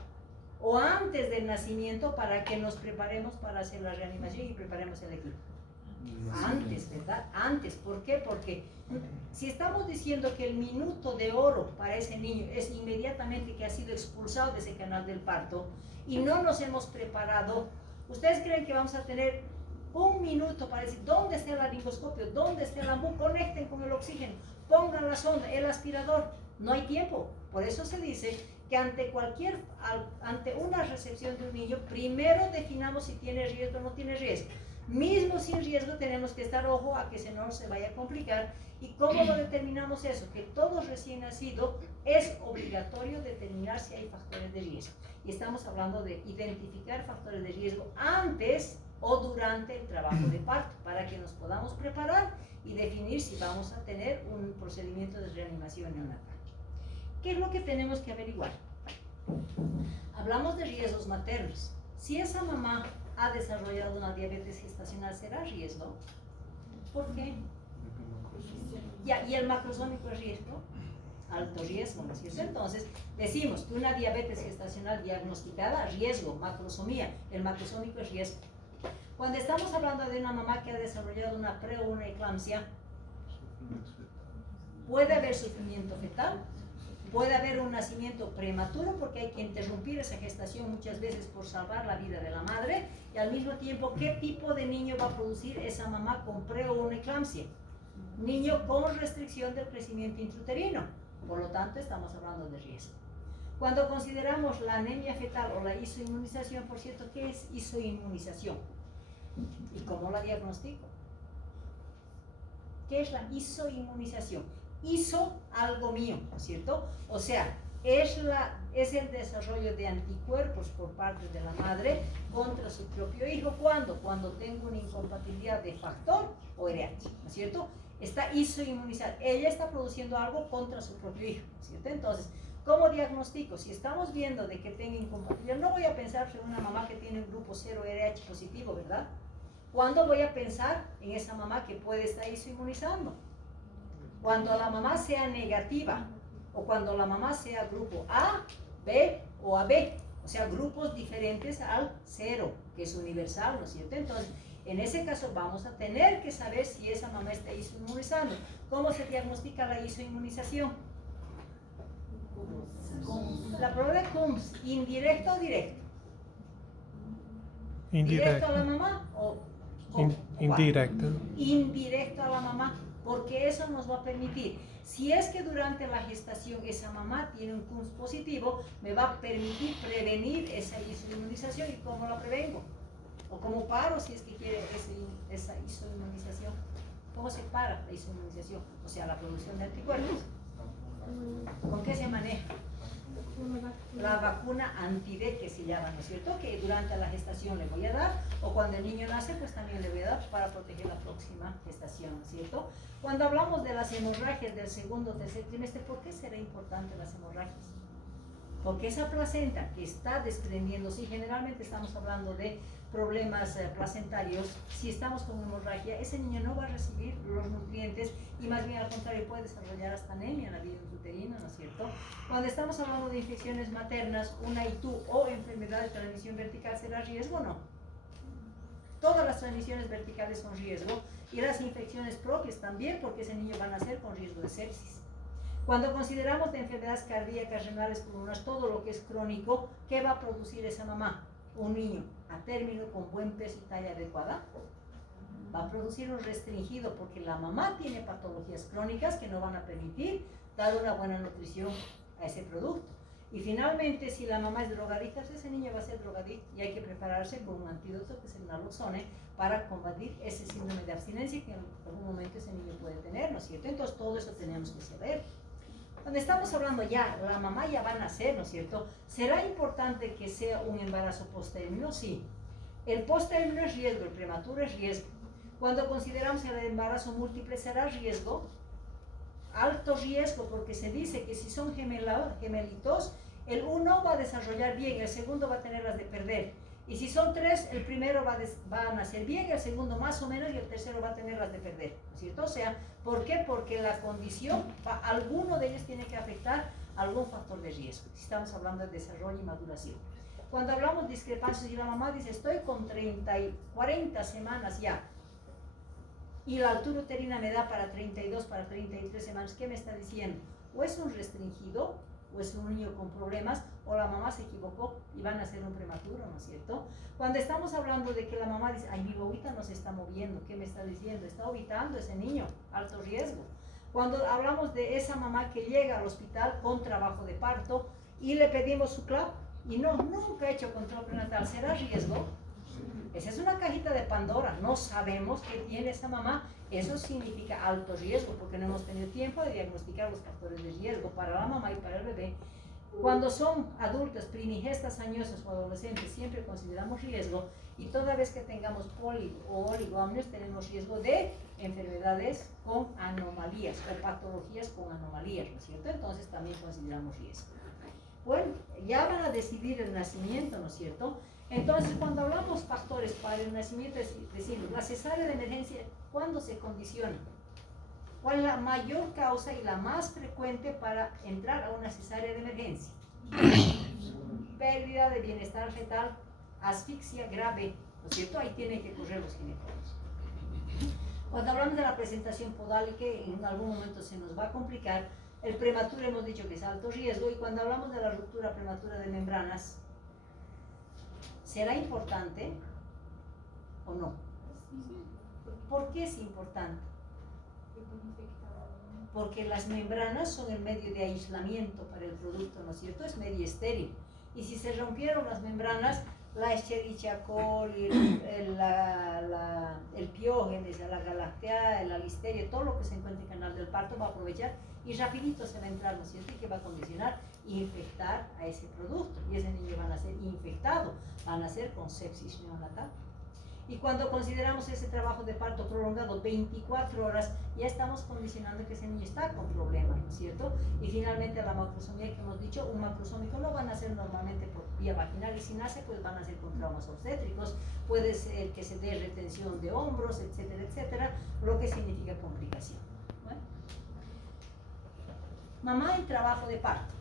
o antes del nacimiento para que nos preparemos para hacer la reanimación y preparemos el equipo? Antes, ¿verdad? Antes. ¿Por qué? Porque si estamos diciendo que el minuto de oro para ese niño es inmediatamente que ha sido expulsado de ese canal del parto y no nos hemos preparado, ¿ustedes creen que vamos a tener un minuto para decir dónde está el laringoscopio, dónde está el AMBU, conecten con el oxígeno, pongan la sonda, el aspirador? No hay tiempo. Por eso se dice que ante una recepción de un niño, primero definamos si tiene riesgo o no tiene riesgo. Mismo sin riesgo tenemos que estar ojo a que no se vaya a complicar. ¿Y cómo lo determinamos eso? Que todo recién nacido es obligatorio determinar si hay factores de riesgo. Y estamos hablando de identificar factores de riesgo antes o durante el trabajo de parto, para que nos podamos preparar y definir si vamos a tener un procedimiento de reanimación neonatal. ¿Qué es lo que tenemos que averiguar? Hablamos de riesgos maternos. Si esa mamá ha desarrollado una diabetes gestacional, ¿será riesgo? ¿Por qué? Ya, ¿y el macrosómico es riesgo? Alto riesgo, ¿no es cierto? Entonces, decimos que una diabetes gestacional diagnosticada, riesgo, macrosomía, el macrosómico es riesgo. Cuando estamos hablando de una mamá que ha desarrollado una pre o una eclampsia, puede haber sufrimiento fetal, puede haber un nacimiento prematuro porque hay que interrumpir esa gestación muchas veces por salvar la vida de la madre, y al mismo tiempo, ¿qué tipo de niño va a producir esa mamá con pre o una eclampsia? Niño con restricción del crecimiento intrauterino, por lo tanto estamos hablando de riesgo. Cuando consideramos la anemia fetal o la isoinmunización, por cierto, ¿qué es isoinmunización? ¿Y cómo la diagnostico? ¿Qué es la isoinmunización? Iso, algo mío, ¿no es cierto? O sea, es el desarrollo de anticuerpos por parte de la madre contra su propio hijo. ¿Cuándo? Cuando tengo una incompatibilidad de factor o RH, ¿no es cierto? Está isoinmunizada. Ella está produciendo algo contra su propio hijo, ¿no es cierto? Entonces, ¿cómo diagnostico? Si estamos viendo de que tenga incompatibilidad, no voy a pensar en una mamá que tiene un grupo 0 RH positivo, ¿verdad? ¿Cuándo voy a pensar en esa mamá que puede estar isoinmunizando? Cuando la mamá sea negativa o cuando la mamá sea grupo A, B o AB, o sea, grupos diferentes al 0, que es universal, ¿no es cierto? Entonces, en ese caso vamos a tener que saber si esa mamá está isoinmunizando. ¿Cómo se diagnostica la isoinmunización? La prueba de Coombs, ¿indirecto o directo? ¿Directo a la mamá o indirecto? Indirecto a la mamá, porque eso nos va a permitir, si es que durante la gestación esa mamá tiene un Coombs positivo, me va a permitir prevenir esa isoinmunización. ¿Y cómo la prevengo? O cómo paro si es que quiere esa isoinmunización. ¿Cómo se para la isoinmunización? O sea, la producción de anticuerpos. ¿Con qué se maneja? La vacuna anti-D, que se llama, ¿no es cierto? Que durante la gestación le voy a dar, o cuando el niño nace, pues también le voy a dar para proteger la próxima gestación, ¿no es cierto? Cuando hablamos de las hemorragias del segundo o tercer trimestre, ¿por qué será importante las hemorragias? Porque esa placenta que está desprendiéndose, y generalmente estamos hablando de problemas placentarios, si estamos con hemorragia, ese niño no va a recibir los nutrientes y más bien al contrario puede desarrollar hasta anemia en la vida intrauterina, ¿no es cierto? Cuando estamos hablando de infecciones maternas, una ITU o enfermedad de transmisión vertical, ¿será riesgo o no? Todas las transmisiones verticales son riesgo y las infecciones propias también, porque ese niño va a nacer con riesgo de sepsis. Cuando consideramos de enfermedades cardíacas, renales, pulmonares, todo lo que es crónico, ¿qué va a producir esa mamá? Un niño a término con buen peso y talla adecuada va a producir un restringido, porque la mamá tiene patologías crónicas que no van a permitir dar una buena nutrición a ese producto. Y finalmente, si la mamá es drogadicta, ese niño va a ser drogadicto y hay que prepararse con un antídoto que es el naloxone para combatir ese síndrome de abstinencia que en algún momento ese niño puede tener, ¿no es cierto? Entonces todo eso tenemos que saber. Cuando estamos hablando ya, la mamá ya va a nacer, ¿no es cierto? ¿Será importante que sea un embarazo posttérmino? Sí. El posttérmino es riesgo, el prematuro es riesgo. Cuando consideramos el embarazo múltiple, ¿será riesgo? Alto riesgo, porque se dice que si son gemelitos, el uno va a desarrollar bien, el segundo va a tener las de perder. Y si son tres, el primero va a nacer bien, el segundo más o menos, y el tercero va a tener las de perder, ¿no es cierto? O sea, ¿por qué? Porque la condición, alguno de ellos tiene que afectar algún factor de riesgo, si estamos hablando de desarrollo y maduración. Cuando hablamos de discrepancias y la mamá dice, estoy con 40 semanas ya, y la altura uterina me da para 32, para 33 semanas, ¿qué me está diciendo? O es un restringido, o es un niño con problemas, o la mamá se equivocó y van a ser un prematuro, ¿no es cierto? Cuando estamos hablando de que la mamá dice, ay, mi bobita no se está moviendo, ¿qué me está diciendo? Está ovitando ese niño, alto riesgo. Cuando hablamos de esa mamá que llega al hospital con trabajo de parto y le pedimos su CLAP y nunca ha hecho control prenatal, ¿será riesgo? Esa es una cajita de Pandora, no sabemos qué tiene esa mamá, eso significa alto riesgo porque no hemos tenido tiempo de diagnosticar los factores de riesgo para la mamá y para el bebé. Cuando son adultas, primigestas, añosas o adolescentes, siempre consideramos riesgo y toda vez que tengamos poli o oligoamnios tenemos riesgo de enfermedades con anomalías o patologías con anomalías, ¿no es cierto? Entonces también consideramos riesgo. Bueno, ya van a decidir el nacimiento, ¿no es cierto? Entonces, cuando hablamos factores para el nacimiento, decimos, la cesárea de emergencia, ¿cuándo se condiciona? ¿Cuál es la mayor causa y la más frecuente para entrar a una cesárea de emergencia? Pérdida de bienestar fetal, asfixia grave, ¿no es cierto? Ahí tienen que correr los ginecólogos. Cuando hablamos de la presentación podal, que en algún momento se nos va a complicar, el prematuro hemos dicho que es alto riesgo, y cuando hablamos de la ruptura prematura de membranas, ¿será importante o no? ¿Por qué es importante? Porque las membranas son el medio de aislamiento para el producto, ¿no es cierto? Es medio estéril. Y si se rompieron las membranas, la Escherichia coli, el Piógenes, la Galactea, la Listeria, todo lo que se encuentre en el canal del parto va a aprovechar y rapidito se va a entrar, ¿no es cierto? Y que va a condicionar e infectar a ese producto. Y ese niño va a ser infectado, va a nacer con sepsis neonatal. Y cuando consideramos ese trabajo de parto prolongado, 24 horas, ya estamos condicionando que ese niño está con problemas, ¿no es cierto? Y finalmente la macrosomía que hemos dicho, un macrosómico no van a nacer normalmente por vía vaginal, y si nace, pues van a nacer con traumas obstétricos, puede ser que se dé retención de hombros, etcétera, etcétera, lo que significa complicación. ¿Bueno? Mamá en trabajo de parto,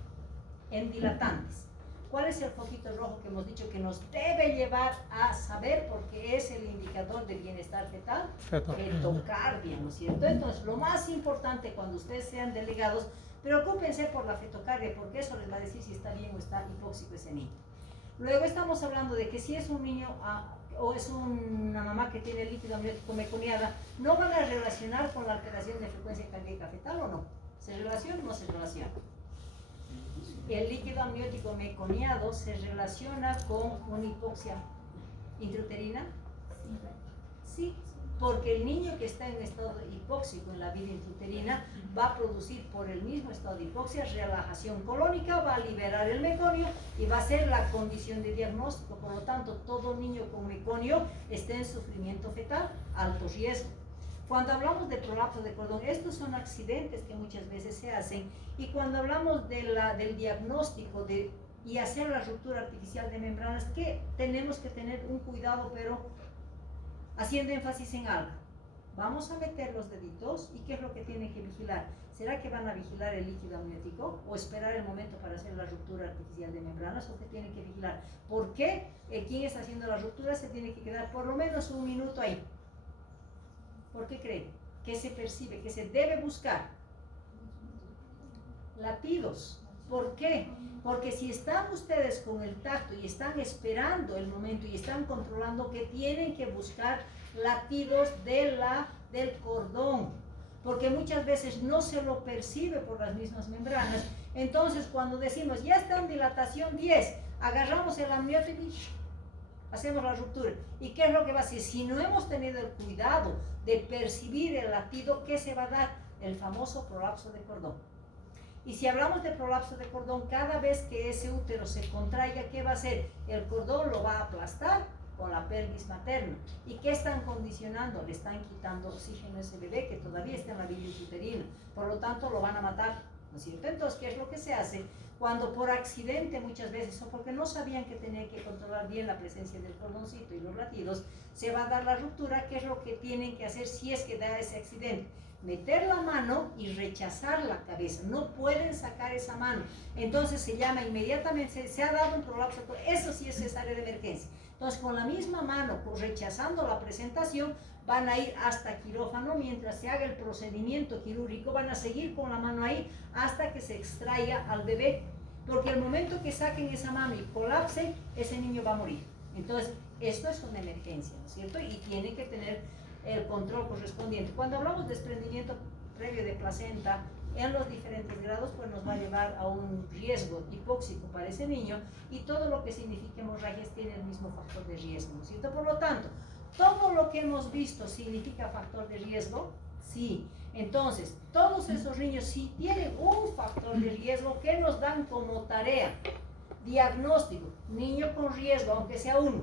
en dilatantes. ¿Cuál es el foquito rojo que hemos dicho que nos debe llevar a saber, porque es el indicador de bienestar fetal? Fetocardia, ¿no es cierto? Entonces, lo más importante cuando ustedes sean delegados, preocúpense por la fetocardia, porque eso les va a decir si está bien o está hipóxico ese niño. Luego estamos hablando de que si es un niño o es una mamá que tiene líquido amniótico meconiada, ¿no van a relacionar con la alteración de frecuencia cardíaca fetal o no? ¿Se relaciona o no se relaciona? El líquido amniótico meconiado se relaciona con una hipoxia intrauterina. Sí, porque el niño que está en estado hipóxico en la vida intrauterina va a producir por el mismo estado de hipoxia relajación colónica, va a liberar el meconio y va a ser la condición de diagnóstico. Por lo tanto, todo niño con meconio está en sufrimiento fetal, alto riesgo. Cuando hablamos de prolapso de cordón, estos son accidentes que muchas veces se hacen, y cuando hablamos del diagnóstico y hacer la ruptura artificial de membranas, que tenemos que tener un cuidado, pero haciendo énfasis en algo. Vamos a meter los deditos, y ¿qué es lo que tienen que vigilar? ¿Será que van a vigilar el líquido amniótico o esperar el momento para hacer la ruptura artificial de membranas, o qué tienen que vigilar? ¿Por qué quien está haciendo la ruptura se tiene que quedar por lo menos un minuto ahí? ¿Por qué creen? ¿Qué se percibe? ¿Qué se debe buscar? Latidos. ¿Por qué? Porque si están ustedes con el tacto y están esperando el momento y están controlando, que tienen que buscar latidos del cordón, porque muchas veces no se lo percibe por las mismas membranas. Entonces, cuando decimos ya está en dilatación 10, agarramos el amniótico y hacemos la ruptura. ¿Y qué es lo que va a hacer? Si no hemos tenido el cuidado de percibir el latido, ¿qué se va a dar? El famoso prolapso de cordón. Y si hablamos de prolapso de cordón, cada vez que ese útero se contraiga, ¿qué va a hacer? El cordón lo va a aplastar con la pelvis materna. ¿Y qué están condicionando? Le están quitando oxígeno a ese bebé que todavía está en la vida uterina. Por lo tanto, lo van a matar, ¿no es cierto? Entonces, ¿qué es lo que se hace? Cuando por accidente muchas veces, o porque no sabían que tenían que controlar bien la presencia del cordoncito y los latidos, se va a dar la ruptura. ¿Qué es lo que tienen que hacer si es que da ese accidente? Meter la mano y rechazar la cabeza. No pueden sacar esa mano. Entonces se llama inmediatamente, se ha dado un prolapso. Eso sí es cesárea de emergencia. Entonces, con la misma mano, rechazando la presentación, van a ir hasta quirófano. Mientras se haga el procedimiento quirúrgico, van a seguir con la mano ahí hasta que se extraiga al bebé, porque el momento que saquen esa mano y colapse, ese niño va a morir. Entonces, esto es una emergencia, ¿no es cierto? Y tiene que tener el control correspondiente. Cuando hablamos de desprendimiento previo de placenta en los diferentes grados, pues nos va a llevar a un riesgo hipóxico para ese niño, y todo lo que signifique hemorragias tiene el mismo factor de riesgo, ¿no es cierto? Por lo tanto, todo lo que hemos visto significa factor de riesgo, sí. Entonces, todos esos niños sí tienen un factor de riesgo que nos dan como tarea, diagnóstico, niño con riesgo, aunque sea uno.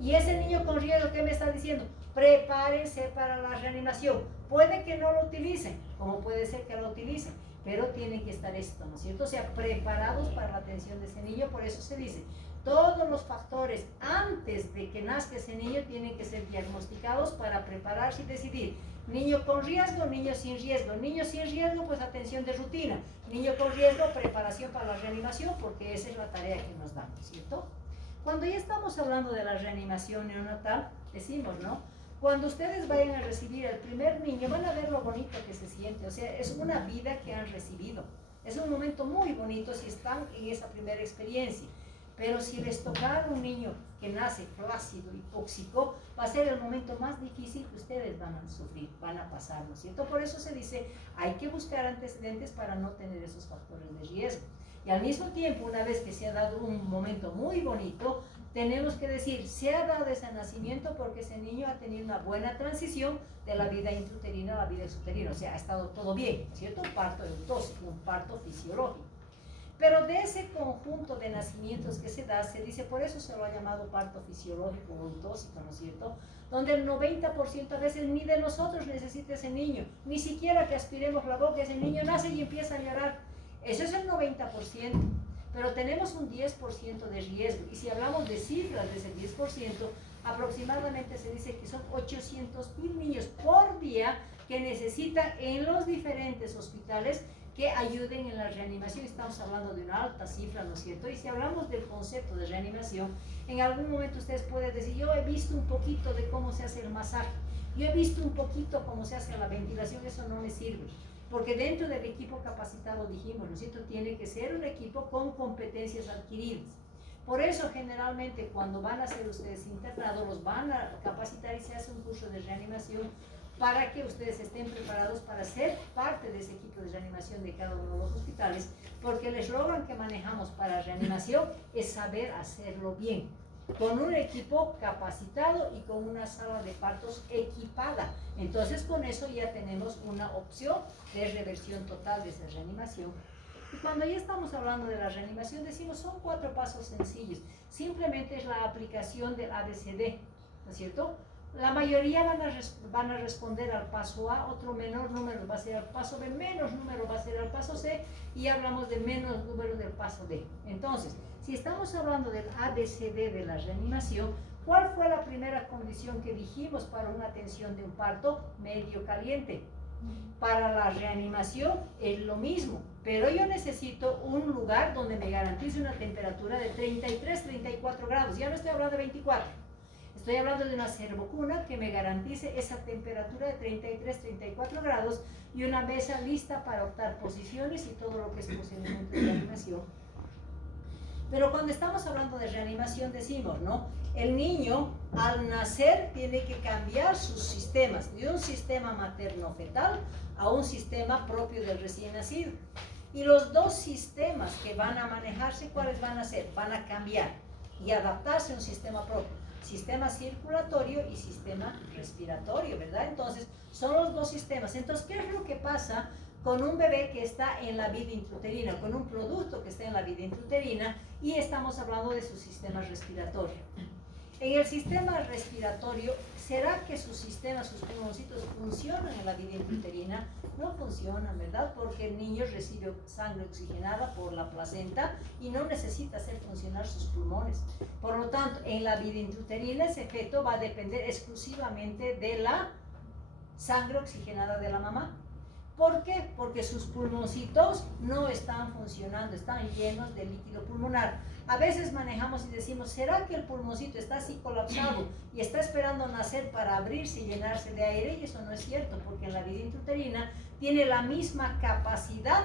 Y ese niño con riesgo, ¿qué me está diciendo? Prepárense para la reanimación. Puede que no lo utilicen, como puede ser que lo utilicen, pero tiene que estar esto, ¿no es cierto? O sea, preparados para la atención de ese niño. Por eso se dice, todos los factores antes de que nazca ese niño tienen que ser diagnosticados para prepararse y decidir. Niño con riesgo, niño sin riesgo. Niño sin riesgo, pues atención de rutina. Niño con riesgo, preparación para la reanimación, porque esa es la tarea que nos dan, ¿no es cierto? Cuando ya estamos hablando de la reanimación neonatal, decimos, ¿no? Cuando ustedes vayan a recibir al primer niño, van a ver lo bonito que se siente. O sea, es una vida que han recibido. Es un momento muy bonito si están en esa primera experiencia. Pero si les tocara un niño que nace flácido, hipóxico, va a ser el momento más difícil que ustedes van a sufrir, van a pasar, ¿no es cierto? Por eso se dice, hay que buscar antecedentes para no tener esos factores de riesgo. Y al mismo tiempo, una vez que se ha dado un momento muy bonito, tenemos que decir, se ha dado ese nacimiento porque ese niño ha tenido una buena transición de la vida intrauterina a la vida exuterina. O sea, ha estado todo bien, ¿no es cierto? Un parto eutóxico, un parto fisiológico. Pero de ese conjunto de nacimientos que se da, se dice, por eso se lo ha llamado parto fisiológico o eutóxico, ¿no es cierto? Donde el 90% a veces ni de nosotros necesita ese niño, ni siquiera que aspiremos la boca, ese niño nace y empieza a llorar. Eso es el 90%, pero tenemos un 10% de riesgo, y si hablamos de cifras de ese 10%, aproximadamente se dice que son 800,000 niños por día que necesitan en los diferentes hospitales que ayuden en la reanimación. Estamos hablando de una alta cifra, ¿no es cierto? Y si hablamos del concepto de reanimación, en algún momento ustedes pueden decir, yo he visto un poquito de cómo se hace el masaje, yo he visto un poquito cómo se hace la ventilación, eso no me sirve. Porque dentro del equipo capacitado, dijimos, ¿no es cierto?, tiene que ser un equipo con competencias adquiridas. Por eso, generalmente, cuando van a ser ustedes internados, los van a capacitar y se hace un curso de reanimación para que ustedes estén preparados para ser parte de ese equipo de reanimación de cada uno de los hospitales, porque el eslogan que manejamos para reanimación es saber hacerlo bien, con un equipo capacitado y con una sala de partos equipada. Entonces, con eso ya tenemos una opción de reversión total de esa reanimación. Y cuando ya estamos hablando de la reanimación, decimos, son 4 pasos sencillos. Simplemente es la aplicación del ABCD, ¿no es cierto? La mayoría van a responder al paso A, otro menor número va a ser al paso B, menos número va a ser al paso C, y hablamos de menos número del paso D. Entonces, si estamos hablando del ABCD de la reanimación, ¿cuál fue la primera condición que dijimos para una atención de un parto? Medio caliente. Para la reanimación es lo mismo, pero yo necesito un lugar donde me garantice una temperatura de 33, 34 grados. Ya no estoy hablando de 24. Estoy hablando de una servocuna que me garantice esa temperatura de 33, 34 grados y una mesa lista para optar posiciones y todo lo que es procedimiento de reanimación. Pero cuando estamos hablando de reanimación decimos, ¿no? El niño al nacer tiene que cambiar sus sistemas, de un sistema materno-fetal a un sistema propio del recién nacido. Y los dos sistemas que van a manejarse, ¿cuáles van a ser? Van a cambiar y adaptarse a un sistema propio. Sistema circulatorio y sistema respiratorio, ¿verdad? Entonces, son los dos sistemas. Entonces, ¿qué es lo que pasa con un bebé que está en la vida intrauterina, con un producto que está en la vida intrauterina, y estamos hablando de su sistema respiratorio? En el sistema respiratorio, ¿será que sus sistemas, sus pulmoncitos funcionan en la vida intrauterina? No funcionan, ¿verdad? Porque el niño recibe sangre oxigenada por la placenta y no necesita hacer funcionar sus pulmones. Por lo tanto, en la vida intrauterina ese feto va a depender exclusivamente de la sangre oxigenada de la mamá. ¿Por qué? Porque sus pulmoncitos no están funcionando, están llenos de líquido pulmonar. A veces manejamos y decimos, ¿será que el pulmoncito está así colapsado y está esperando nacer para abrirse y llenarse de aire? Y eso no es cierto, porque en la vida intrauterina tiene la misma capacidad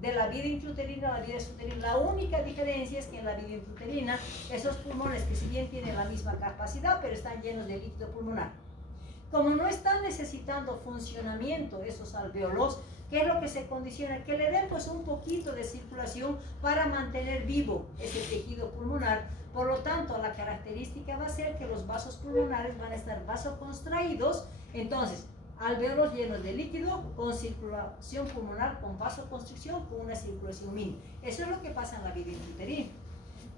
de la vida intrauterina a la vida extrauterina. La única diferencia es que en la vida intrauterina, esos pulmones que si bien tienen la misma capacidad, pero están llenos de líquido pulmonar. Como no están necesitando funcionamiento esos alvéolos, ¿qué es lo que se condiciona? Que le den pues un poquito de circulación para mantener vivo ese tejido pulmonar. Por lo tanto, la característica va a ser que los vasos pulmonares van a estar vasocontraídos. Entonces, alvéolos llenos de líquido, con circulación pulmonar, con vasoconstricción, con una circulación mínima. Eso es lo que pasa en la vida intrauterina.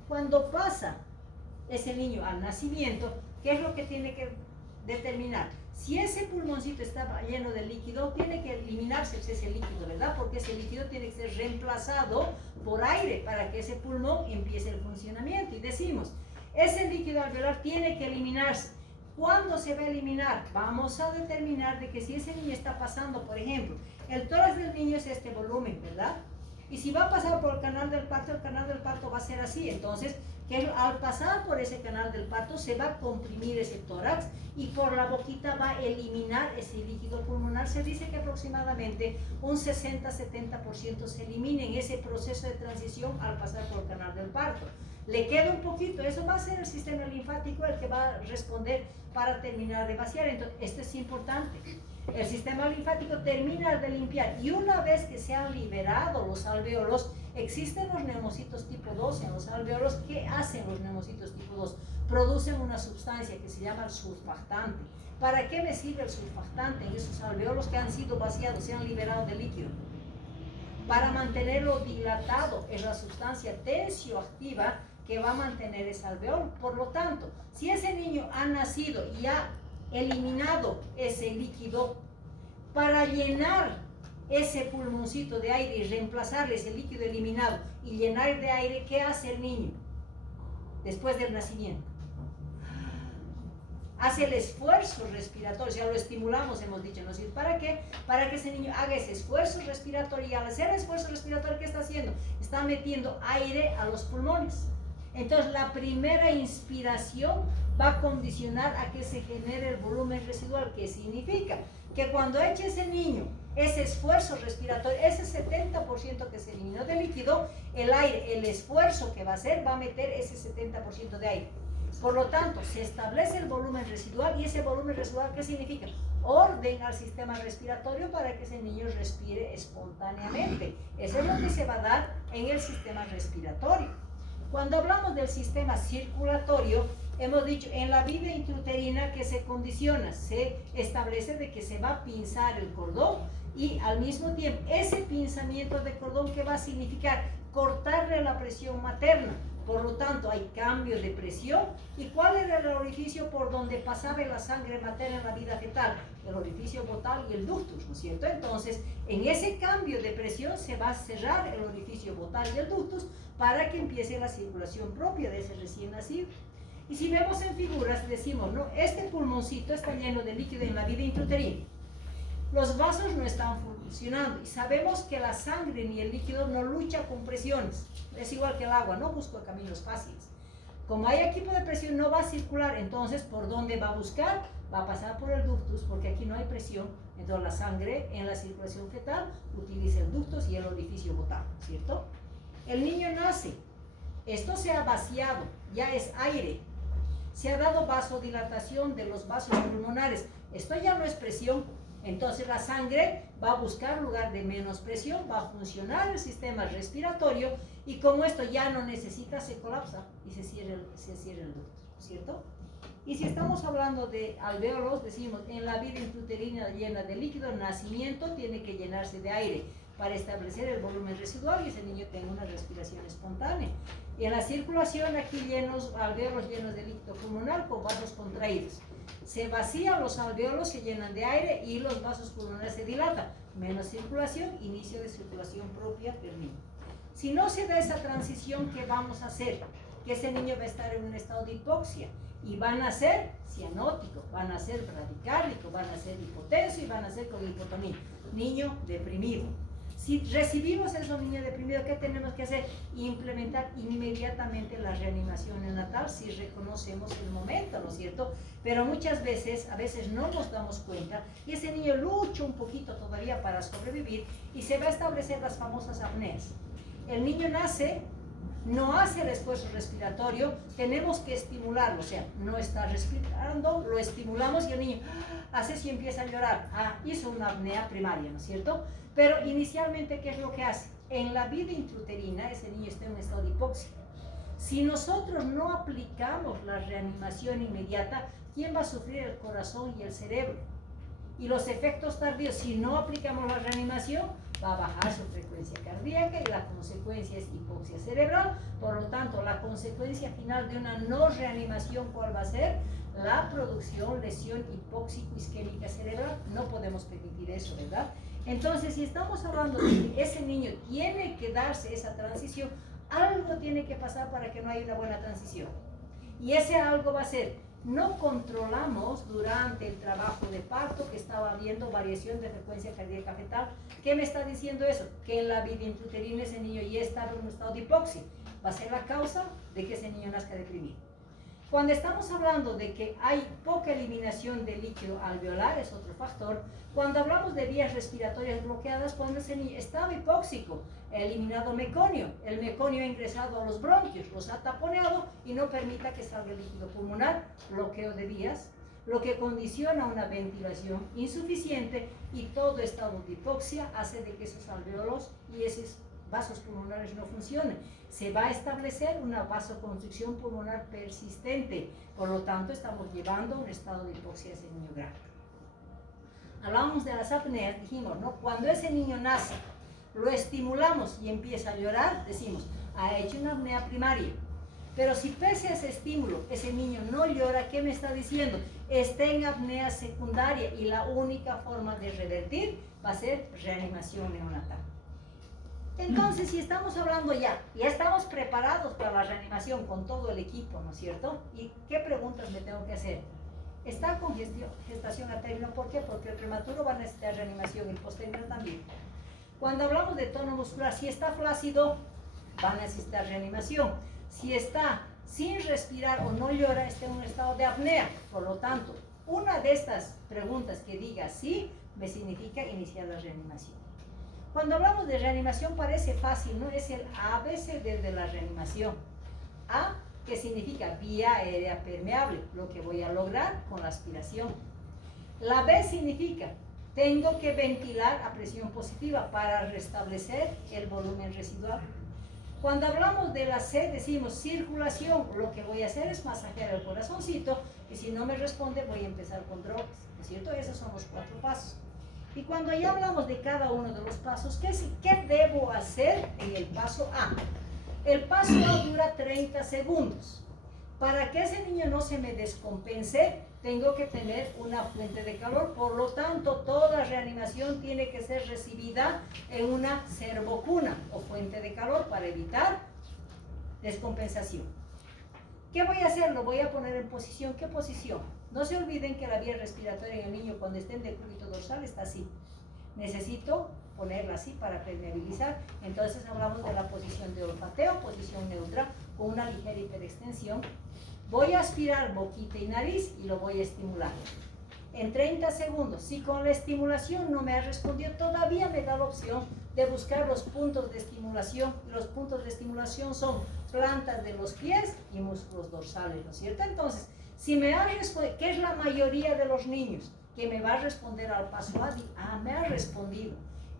Cuando pasa ese niño al nacimiento, ¿qué es lo que tiene que determinar? Si ese pulmoncito está lleno de líquido, tiene que eliminarse ese líquido, ¿verdad? Porque ese líquido tiene que ser reemplazado por aire para que ese pulmón empiece el funcionamiento. Y decimos, ese líquido alveolar tiene que eliminarse. ¿Cuándo se va a eliminar? Vamos a determinar de que si ese niño está pasando, por ejemplo, el tórax del niño es este volumen, ¿verdad? Y si va a pasar por el canal del parto va a ser así. Entonces, que al pasar por ese canal del parto se va a comprimir ese tórax y por la boquita va a eliminar ese líquido pulmonar. Se dice que aproximadamente un 60-70% se elimina en ese proceso de transición al pasar por el canal del parto. Le queda un poquito, eso va a ser el sistema linfático el que va a responder para terminar de vaciar. Entonces, esto es importante. El sistema linfático termina de limpiar y una vez que se han liberado los alvéolos, existen los neumocitos tipo 2 en los alvéolos. ¿Qué hacen los neumocitos tipo 2? Producen una sustancia que se llama el surfactante. ¿Para qué me sirve el surfactante en esos alvéolos que han sido vaciados, se han liberado de líquido? Para mantenerlo dilatado. Es la sustancia tensioactiva que va a mantener ese alvéolo. Por lo tanto, si ese niño ha nacido y ha eliminado ese líquido, para llenar ese pulmoncito de aire y reemplazarle ese líquido eliminado y llenar de aire, ¿qué hace el niño después del nacimiento? Hace el esfuerzo respiratorio, ya lo estimulamos, hemos dicho, ¿no? ¿Para qué? Para que ese niño haga ese esfuerzo respiratorio, y al hacer el esfuerzo respiratorio, ¿qué está haciendo? Está metiendo aire a los pulmones. Entonces, la primera inspiración va a condicionar a que se genere el volumen residual, que significa que cuando eche ese niño ese esfuerzo respiratorio, ese 70% que se eliminó de líquido, el aire, el esfuerzo que va a hacer, va a meter ese 70% de aire. Por lo tanto, se establece el volumen residual, y ese volumen residual, ¿qué significa? Orden al sistema respiratorio para que ese niño respire espontáneamente. Eso es lo que se va a dar en el sistema respiratorio. Cuando hablamos del sistema circulatorio, hemos dicho en la vida intrauterina que se condiciona, se establece de que se va a pinzar el cordón, y al mismo tiempo ese pinzamiento de cordón, ¿qué va a significar? Cortarle la presión materna. Por lo tanto, hay cambio de presión. ¿Y cuál era el orificio por donde pasaba la sangre materna en la vida fetal? El orificio botal y el ductus, ¿no es cierto? Entonces, en ese cambio de presión se va a cerrar el orificio botal y el ductus para que empiece la circulación propia de ese recién nacido. Y si vemos en figuras, decimos, ¿no? Este pulmoncito está lleno de líquido en la vida intrauterina. Los vasos no están funcionando y sabemos que la sangre ni el líquido no lucha con presiones. Es igual que el agua, no busca caminos fáciles. Como hay equipo de presión, no va a circular. Entonces, ¿por dónde va a buscar? Va a pasar por el ductus, porque aquí no hay presión. Entonces, la sangre en la circulación fetal utiliza el ductus y el orificio botal, ¿cierto? El niño nace. Esto se ha vaciado, ya es aire. Se ha dado vasodilatación de los vasos pulmonares. Esto ya no es presión. Entonces la sangre va a buscar lugar de menos presión, va a funcionar el sistema respiratorio, y como esto ya no necesita, se colapsa y se cierra el ducto, ¿cierto? Y si estamos hablando de alvéolos, decimos, en la vida intrauterina llena de líquido, el nacimiento tiene que llenarse de aire para establecer el volumen residual y ese niño tenga una respiración espontánea. Y en la circulación, aquí alvéolos llenos de líquido pulmonar con vasos contraídos. Se vacían los alvéolos, se llenan de aire y los vasos pulmonares se dilatan. Menos circulación, inicio de circulación propia del niño. Si no se da esa transición, ¿qué vamos a hacer? Que ese niño va a estar en un estado de hipoxia y van a ser cianótico, van a ser bradicárdico, van a ser hipotenso y van a ser con hipotonía. Niño deprimido. Si recibimos a esos niños deprimidos, ¿qué tenemos que hacer? Implementar inmediatamente la reanimación neonatal si reconocemos el momento, ¿no es cierto? Pero muchas veces, a veces no nos damos cuenta y ese niño lucha un poquito todavía para sobrevivir y se va a establecer las famosas apneas. El niño nace no hace el esfuerzo respiratorio, tenemos que estimularlo, o sea, no está respirando, lo estimulamos y el niño hace si empieza a llorar, hizo una apnea primaria, ¿no es cierto? Pero inicialmente, ¿qué es lo que hace? En la vida intrauterina, ese niño está en un estado de hipoxia. Si nosotros no aplicamos la reanimación inmediata, ¿quién va a sufrir? El corazón y el cerebro. Y los efectos tardíos, si no aplicamos la reanimación, va a bajar su frecuencia cardíaca y la consecuencia es hipoxia cerebral. Por lo tanto, la consecuencia final de una no reanimación, ¿cuál va a ser? La producción, lesión hipóxico-isquémica cerebral. No podemos permitir eso, ¿verdad? Entonces, si estamos hablando de que ese niño tiene que darse esa transición, algo tiene que pasar para que no haya una buena transición. Y ese algo va a ser, no controlamos durante el trabajo de parto que estaba habiendo variación de frecuencia cardíaca fetal. ¿Qué me está diciendo eso? Que en la vida intrauterina ese niño ya estaba en un estado de hipoxia. Va a ser la causa de que ese niño nazca deprimido. Cuando estamos hablando de que hay poca eliminación de líquido alveolar, es otro factor. Cuando hablamos de vías respiratorias bloqueadas, cuando ese niño estaba hipóxico, ha eliminado meconio, el meconio ha ingresado a los bronquios, los ha taponeado y no permite que salga el líquido pulmonar, bloqueo de vías, lo que condiciona una ventilación insuficiente, y todo estado de hipoxia hace de que esos alveolos y esos vasos pulmonares no funcionen. Se va a establecer una vasoconstricción pulmonar persistente, por lo tanto estamos llevando a un estado de hipoxia a ese niño grave. Hablamos de las apneas, dijimos, ¿no? Cuando ese niño nace, lo estimulamos y empieza a llorar, decimos, ha hecho una apnea primaria. Pero si pese a ese estímulo, ese niño no llora, ¿qué me está diciendo? Está en apnea secundaria y la única forma de revertir va a ser reanimación neonatal. Entonces, si estamos hablando ya estamos preparados para la reanimación con todo el equipo, ¿no es cierto? ¿Y qué preguntas me tengo que hacer? ¿Está con gestación a término? ¿Por qué? Porque el prematuro va a necesitar reanimación y el posttérmino también. Cuando hablamos de tono muscular, si está flácido, va a necesitar reanimación. Si está sin respirar o no llora, está en un estado de apnea. Por lo tanto, una de estas preguntas que diga sí, me significa iniciar la reanimación. Cuando hablamos de reanimación parece fácil, ¿no? Es el ABC de la reanimación. A, que significa vía aérea permeable, lo que voy a lograr con la aspiración. La B significa, tengo que ventilar a presión positiva para restablecer el volumen residual. Cuando hablamos de la C, decimos circulación, lo que voy a hacer es masajear el corazoncito, y si no me responde voy a empezar con drogas, ¿no es cierto? Esos son los 4 pasos. Y cuando ya hablamos de cada uno de los pasos, ¿qué debo hacer en el paso A? El paso A dura 30 segundos. Para que ese niño no se me descompense, tengo que tener una fuente de calor. Por lo tanto, toda reanimación tiene que ser recibida en una servocuna o fuente de calor para evitar descompensación. ¿Qué voy a hacer? Lo voy a poner en posición. ¿Qué posición? No se olviden que la vía respiratoria en el niño cuando esté en decúbito dorsal está así. Necesito ponerla así para permeabilizar. Entonces hablamos de la posición de olfateo, posición neutra, con una ligera hiperextensión. Voy a aspirar boquita y nariz y lo voy a estimular. En 30 segundos, si con la estimulación no me ha respondido, todavía me da la opción de buscar los puntos de estimulación. Los puntos de estimulación son plantas de los pies y músculos dorsales, ¿no es cierto? Entonces, si me ha respondido, ¿qué es la mayoría de los niños? Que me va a responder al paso A, me ha respondido.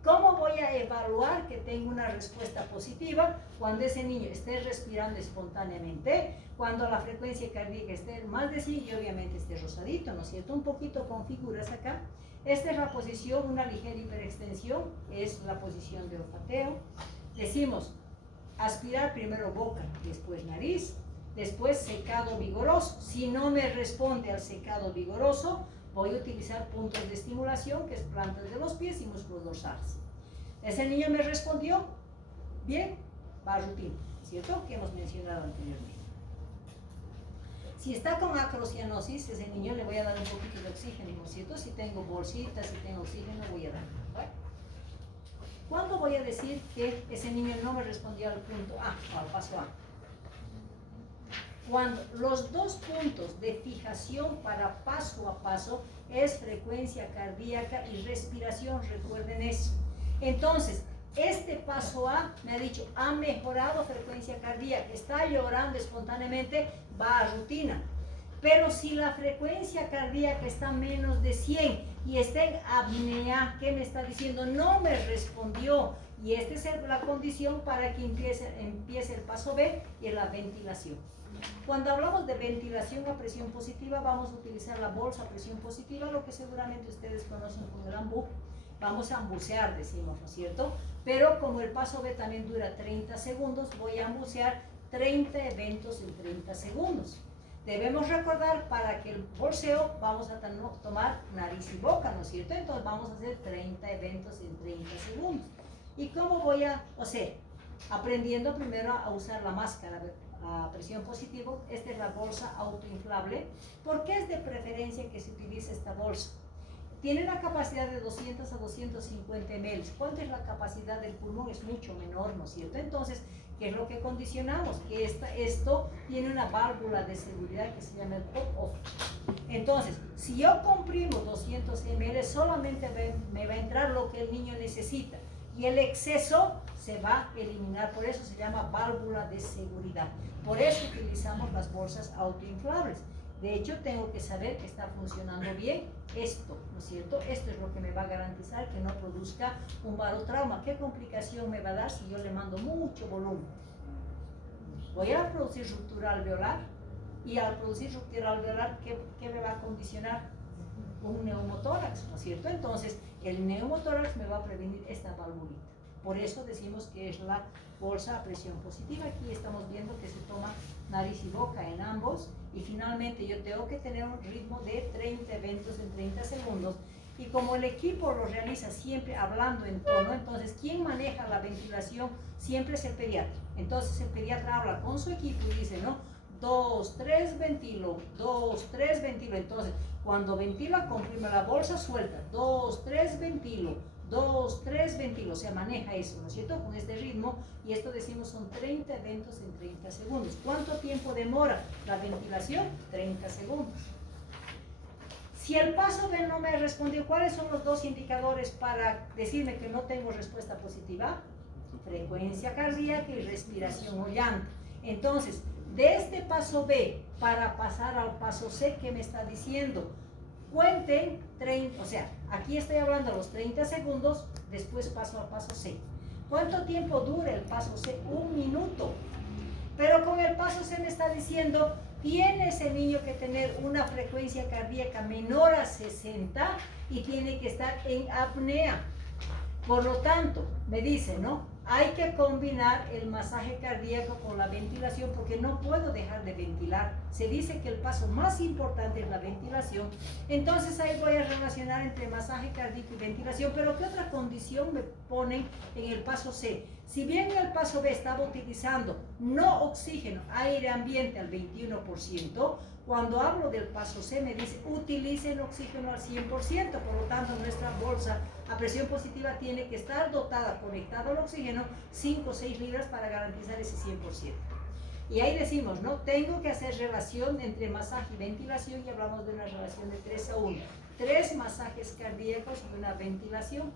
¿Cómo voy a evaluar que tengo una respuesta positiva? Cuando ese niño esté respirando espontáneamente, cuando la frecuencia cardíaca esté más de 100 y obviamente esté rosadito, ¿no es cierto? Un poquito con figuras acá. Esta es la posición, una ligera hiperextensión, es la posición de olfateo. Decimos, aspirar primero boca, después nariz, después secado vigoroso. Si no me responde al secado vigoroso, voy a utilizar puntos de estimulación, que es plantas de los pies y músculos dorsales. Ese niño me respondió bien, va a rutina, ¿cierto? Que hemos mencionado anteriormente. Si está con acrocianosis, ese niño le voy a dar un poquito de oxígeno, ¿no es cierto? Si tengo bolsitas, si tengo oxígeno, voy a dar. ¿Vale? ¿Cuándo voy a decir que ese niño no me respondió al punto A, o al paso A? Cuando los 2 puntos de fijación para paso a paso es frecuencia cardíaca y respiración, recuerden eso. Entonces, este paso A me ha dicho, ha mejorado frecuencia cardíaca, está llorando espontáneamente, va a rutina. Pero si la frecuencia cardíaca está menos de 100 y está en apnea, ¿qué me está diciendo? No me respondió. Y esta es la condición para que empiece el paso B y la ventilación. Cuando hablamos de ventilación a presión positiva, vamos a utilizar la bolsa a presión positiva, lo que seguramente ustedes conocen como el AMBU. Vamos a ambucear, decimos, ¿no es cierto? Pero como el paso B también dura 30 segundos, voy a ambucear 30 eventos en 30 segundos. Debemos recordar, para que el bolseo vamos a tomar nariz y boca, ¿no es cierto? Entonces vamos a hacer 30 eventos en 30 segundos. ¿Y cómo voy a hacer? Aprendiendo primero a usar la máscara a presión positiva. Esta es la bolsa autoinflable. ¿Por qué es de preferencia que se utilice esta bolsa? Tiene la capacidad de 200 a 250 ml. ¿Cuánto es la capacidad del pulmón? Es mucho menor, ¿no es cierto? Entonces, ¿qué es lo que condicionamos? Que esto tiene una válvula de seguridad que se llama el pop-off. Entonces, si yo comprimo 200 ml, solamente me va a entrar lo que el niño necesita. Y el exceso se va a eliminar. Por eso se llama válvula de seguridad. Por eso utilizamos las bolsas autoinflables. De hecho, tengo que saber que está funcionando bien esto, ¿no es cierto? Esto es lo que me va a garantizar que no produzca un barotrauma. ¿Qué complicación me va a dar si yo le mando mucho volumen? Voy a producir ruptura alveolar, y al producir ruptura alveolar, ¿qué me va a condicionar? Un neumotórax, ¿no es cierto? Entonces, el neumotórax me va a prevenir esta valvulita. Por eso decimos que es la bolsa a presión positiva. Aquí estamos viendo que se toma nariz y boca en ambos. Y finalmente yo tengo que tener un ritmo de 30 eventos en 30 segundos. Y como el equipo lo realiza siempre hablando en tono, entonces quien maneja la ventilación siempre es el pediatra. Entonces el pediatra habla con su equipo y dice, ¿no? 2, 3, ventilo, 2, 3, ventilo. Entonces, cuando ventila, comprime la bolsa, suelta. 2, 3, ventilo. 2, 3, ventilo. Se maneja eso, ¿no es cierto? Con este ritmo. Y esto decimos son 30 eventos en 30 segundos. ¿Cuánto tiempo demora la ventilación? 30 segundos. Si el paso B no me respondió, ¿cuáles son los dos indicadores para decirme que no tengo respuesta positiva? Frecuencia cardíaca y respiración o llanto. Entonces, de este paso B para pasar al paso C, ¿qué me está diciendo? Cuenten 30, o sea, aquí estoy hablando de los 30 segundos, después paso al paso C. ¿Cuánto tiempo dura el paso C? 1 minuto. Pero con el paso C me está diciendo, tiene ese niño que tener una frecuencia cardíaca menor a 60 y tiene que estar en apnea. Por lo tanto, me dice, ¿no? Hay que combinar el masaje cardíaco con la ventilación porque no puedo dejar de ventilar. Se dice que el paso más importante es la ventilación. Entonces ahí voy a relacionar entre masaje cardíaco y ventilación. Pero ¿qué otra condición me ponen en el paso C? Si bien en el paso B estaba utilizando no oxígeno, aire ambiente al 21%, cuando hablo del paso C me dice utilicen oxígeno al 100%, por lo tanto nuestra bolsa a presión positiva tiene que estar dotada, conectada al oxígeno, 5 o 6 libras para garantizar ese 100%. Y ahí decimos, ¿no? Tengo que hacer relación entre masaje y ventilación y hablamos de una relación de 3 a 1. 3 masajes cardíacos y una ventilación.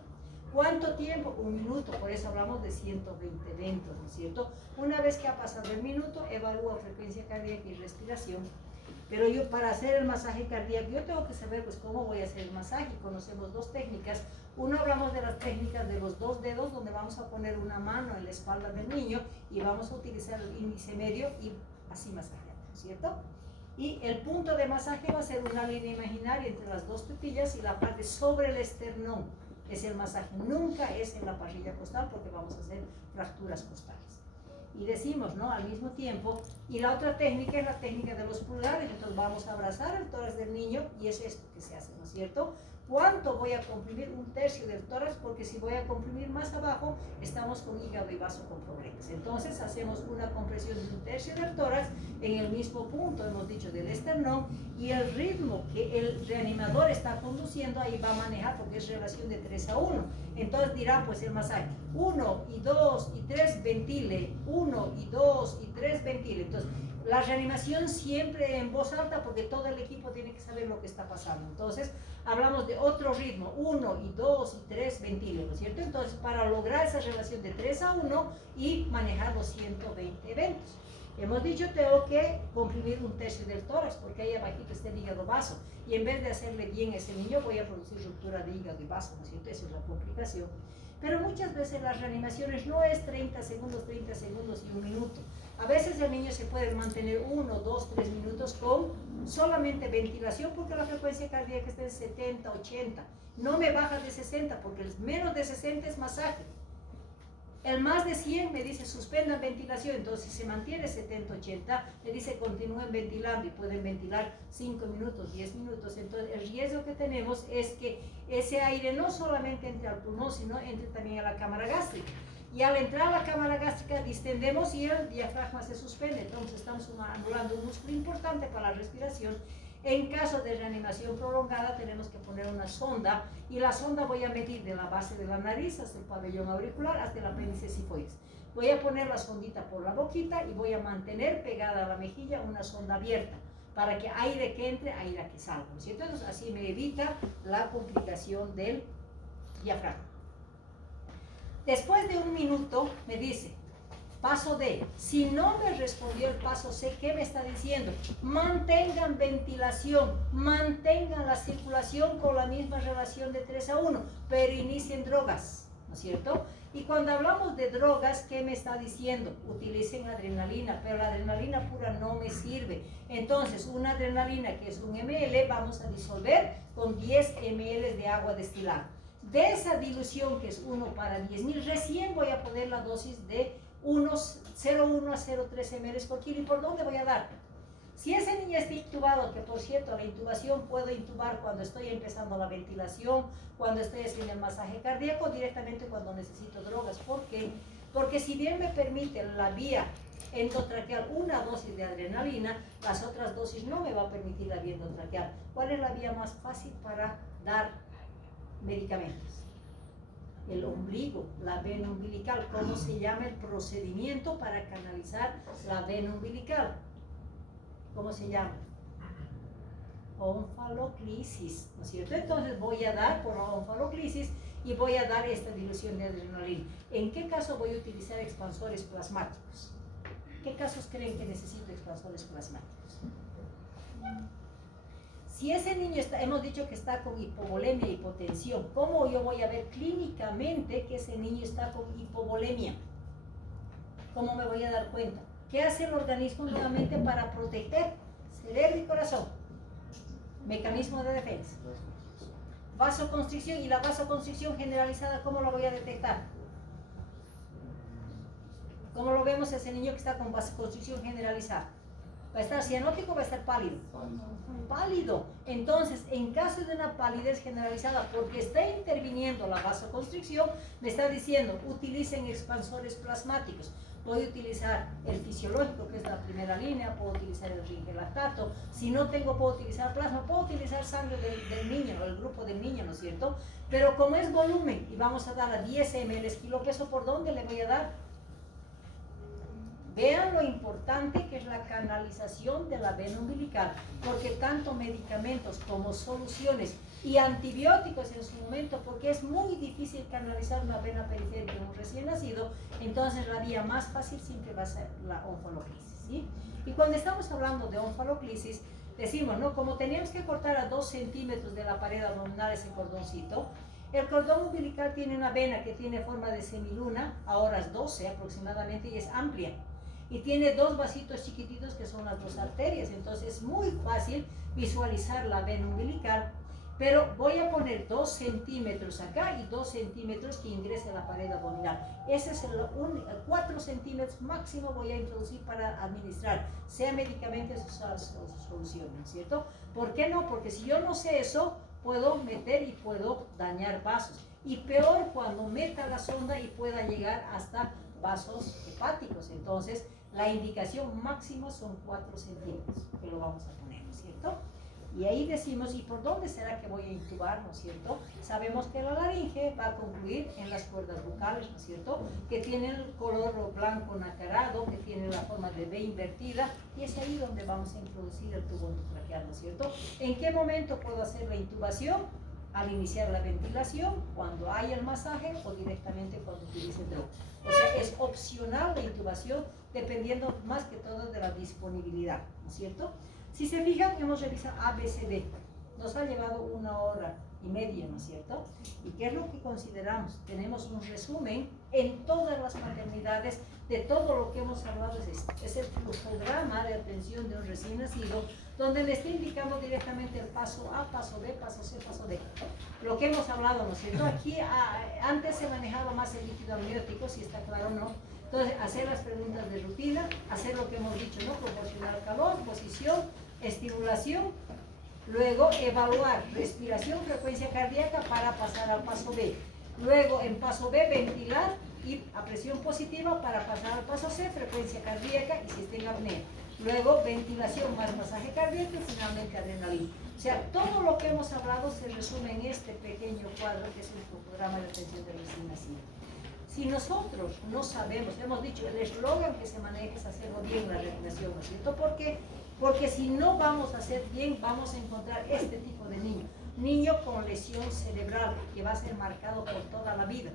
¿Cuánto tiempo? 1 minuto, por eso hablamos de 120 eventos, ¿no es cierto? Una vez que ha pasado el minuto, evalúo frecuencia cardíaca y respiración. Pero yo para hacer el masaje cardíaco, yo tengo que saber pues cómo voy a hacer el masaje. Conocemos 2 técnicas. Uno, hablamos de las técnicas de los 2 dedos, donde vamos a poner una mano en la espalda del niño y vamos a utilizar el índice medio y así masajear, ¿cierto? Y el punto de masaje va a ser una línea imaginaria entre las 2 tetillas y la parte sobre el esternón. Es el masaje, nunca es en la parrilla costal porque vamos a hacer fracturas costales. Y decimos, ¿no? Al mismo tiempo, y la otra técnica es la técnica de los pulgares. Entonces vamos a abrazar el tórax del niño y es esto que se hace, ¿no es cierto? ¿Cuánto voy a comprimir? 1/3 del tórax, porque si voy a comprimir más abajo, estamos con hígado y vaso con problemas. Entonces hacemos una compresión de 1/3 del tórax en el mismo punto, hemos dicho, del esternón, y el ritmo que el reanimador está conduciendo, ahí va a manejar porque es relación de 3-1. Entonces dirá pues el masaje, 1 y 2 y 3 ventile, 1 y 2 y 3 ventile. Entonces la reanimación siempre en voz alta porque todo el equipo tiene que saber lo que está pasando. Entonces hablamos de otro ritmo, 1 y 2 y 3 ventile, ¿no es cierto? Entonces para lograr esa relación de 3-1 y manejar los 120 eventos. Hemos dicho, tengo que comprimir 1/3 del tórax porque ahí abajito está el hígado vaso y en vez de hacerle bien a ese niño voy a producir ruptura de hígado y vaso, ¿no es cierto? Esa es la complicación. Pero muchas veces las reanimaciones no es 30 segundos y 1 minuto. A veces el niño se puede mantener 1, 2, 3 minutos con solamente ventilación porque la frecuencia cardíaca está en 70, 80. No me baja de 60 porque el menos de 60 es masaje. El más de 100 me dice suspendan ventilación, entonces si se mantiene 70-80, le dice continúen ventilando y pueden ventilar 5 minutos, 10 minutos. Entonces el riesgo que tenemos es que ese aire no solamente entre al pulmón, sino entre también a la cámara gástrica. Y al entrar a la cámara gástrica distendemos y el diafragma se suspende, entonces estamos anulando un músculo importante para la respiración. En caso de reanimación prolongada tenemos que poner una sonda y la sonda voy a medir de la base de la nariz hasta el pabellón auricular hasta el apéndice sifoides. Voy a poner la sondita por la boquita y voy a mantener pegada a la mejilla una sonda abierta para que aire que entre, aire que salga, ¿no es cierto? Entonces así me evita la complicación del diafragma. Después de 1 minuto me dice, paso D, si no me respondió el paso C, ¿qué me está diciendo? Mantengan ventilación, mantengan la circulación con la misma relación de 3-1, pero inicien drogas, ¿no es cierto? Y cuando hablamos de drogas, ¿qué me está diciendo? Utilicen adrenalina, pero la adrenalina pura no me sirve. Entonces, una adrenalina que es 1 ml, vamos a disolver con 10 ml de agua destilada. De esa dilución, que es 1 para 10.000, recién voy a poner la dosis de 0,1 a 0,3 ml por kilo. ¿Y por dónde voy a dar? Si ese niño está intubado, que por cierto la intubación puedo intubar cuando estoy empezando la ventilación, cuando estoy haciendo el masaje cardíaco, directamente cuando necesito drogas. ¿Por qué? Porque si bien me permite la vía endotraqueal una dosis de adrenalina, las otras dosis no me va a permitir la vía endotraqueal. ¿Cuál es la vía más fácil para dar medicamentos? El ombligo, la vena umbilical. ¿Cómo se llama el procedimiento para canalizar la vena umbilical? ¿Cómo se llama? Onfaloclisis, ¿no es cierto? Entonces voy a dar por onfaloclisis y voy a dar esta dilución de adrenalina. ¿En qué caso voy a utilizar expansores plasmáticos? ¿Qué casos creen que necesito expansores plasmáticos? Si ese niño está, hemos dicho que está con hipovolemia e hipotensión, ¿cómo yo voy a ver clínicamente que ese niño está con hipovolemia? ¿Cómo me voy a dar cuenta? ¿Qué hace el organismo nuevamente para proteger cerebro y corazón? Mecanismo de defensa. Vasoconstricción, y la vasoconstricción generalizada, ¿cómo lo voy a detectar? ¿Cómo lo vemos ese niño que está con vasoconstricción generalizada? ¿Va a estar cianótico o va a estar pálido? Pálido. Entonces, en caso de una palidez generalizada, porque está interviniendo la vasoconstricción, me está diciendo, utilicen expansores plasmáticos. Voy a utilizar el fisiológico, que es la primera línea, puedo utilizar el ringelactato. Si no tengo, puedo utilizar plasma, puedo utilizar sangre del niño, el grupo del niño, ¿no es cierto? Pero como es volumen, y vamos a dar a 10 ml kilo peso, ¿por dónde le voy a dar? Vean lo importante que es la canalización de la vena umbilical, porque tanto medicamentos como soluciones y antibióticos en su momento, porque es muy difícil canalizar una vena periférica en un recién nacido, entonces la vía más fácil siempre va a ser la onfaloclisis, ¿sí? Y cuando estamos hablando de onfaloclisis, decimos, ¿no? Como teníamos que cortar a 2 centímetros de la pared abdominal ese cordoncito, el cordón umbilical tiene una vena que tiene forma de semiluna, a horas 12 aproximadamente, y es amplia. Y tiene 2 vasitos chiquititos que son las 2 arterias, entonces es muy fácil visualizar la vena umbilical, pero voy a poner 2 centímetros acá y 2 centímetros que ingrese a la pared abdominal. Ese es 4 centímetros máximo voy a introducir para administrar, sea medicamentos o soluciones, ¿cierto? ¿Por qué no? Porque si yo no sé eso, puedo meter y puedo dañar vasos. Y peor cuando meta la sonda y pueda llegar hasta vasos hepáticos. Entonces, la indicación máxima son 4 centímetros, que lo vamos a poner, ¿no es cierto? Y ahí decimos, ¿y por dónde será que voy a intubar, no es cierto? Sabemos que la laringe va a concluir en las cuerdas vocales, ¿no es cierto? Que tiene el color blanco nacarado, que tiene la forma de V invertida, y es ahí donde vamos a introducir el tubo endotraqueal, ¿no es cierto? ¿En qué momento puedo hacer la intubación? Al iniciar la ventilación, cuando hay el masaje o directamente cuando utilice el droga. O sea, es opcional la intubación dependiendo más que todo de la disponibilidad, ¿no es cierto? Si se fijan, hemos revisado ABCD. Nos ha llevado 1 hora y media, ¿no es cierto? ¿Y qué es lo que consideramos? Tenemos un resumen en todas las maternidades de todo lo que hemos hablado. Es el programa de atención de un recién nacido, donde le está indicando directamente el paso A, paso B, paso C, paso D. Lo que hemos hablado, ¿no es cierto? Aquí antes se manejaba más el líquido amniótico, si está claro o no. Entonces, hacer las preguntas de rutina, hacer lo que hemos dicho, ¿no? Proporcionar calor, posición, estimulación. Luego, evaluar respiración, frecuencia cardíaca para pasar al paso B. Luego, en paso B, ventilar y a presión positiva para pasar al paso C, frecuencia cardíaca y si está en apnea. Luego, ventilación más masaje cardíaco y finalmente adrenalina. O sea, todo lo que hemos hablado se resume en este pequeño cuadro que es el programa de atención del recién nacido. Si nosotros no sabemos, hemos dicho, el eslogan que se maneja es hacerlo bien la reanimación, ¿no es cierto? ¿Por qué? Porque si no vamos a hacer bien, vamos a encontrar este tipo de niño con lesión cerebral que va a ser marcado por toda la vida.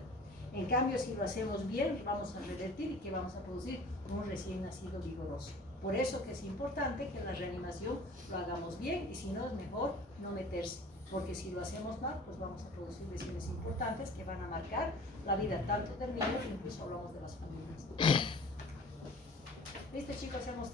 En cambio, si lo hacemos bien, vamos a revertir y que vamos a producir un recién nacido vigoroso. Por eso que es importante que la reanimación lo hagamos bien y si no, es mejor no meterse. Porque si lo hacemos mal, pues vamos a producir lesiones importantes que van a marcar la vida tanto del niño, incluso hablamos de las familias. ¿Viste, chicos? Hemos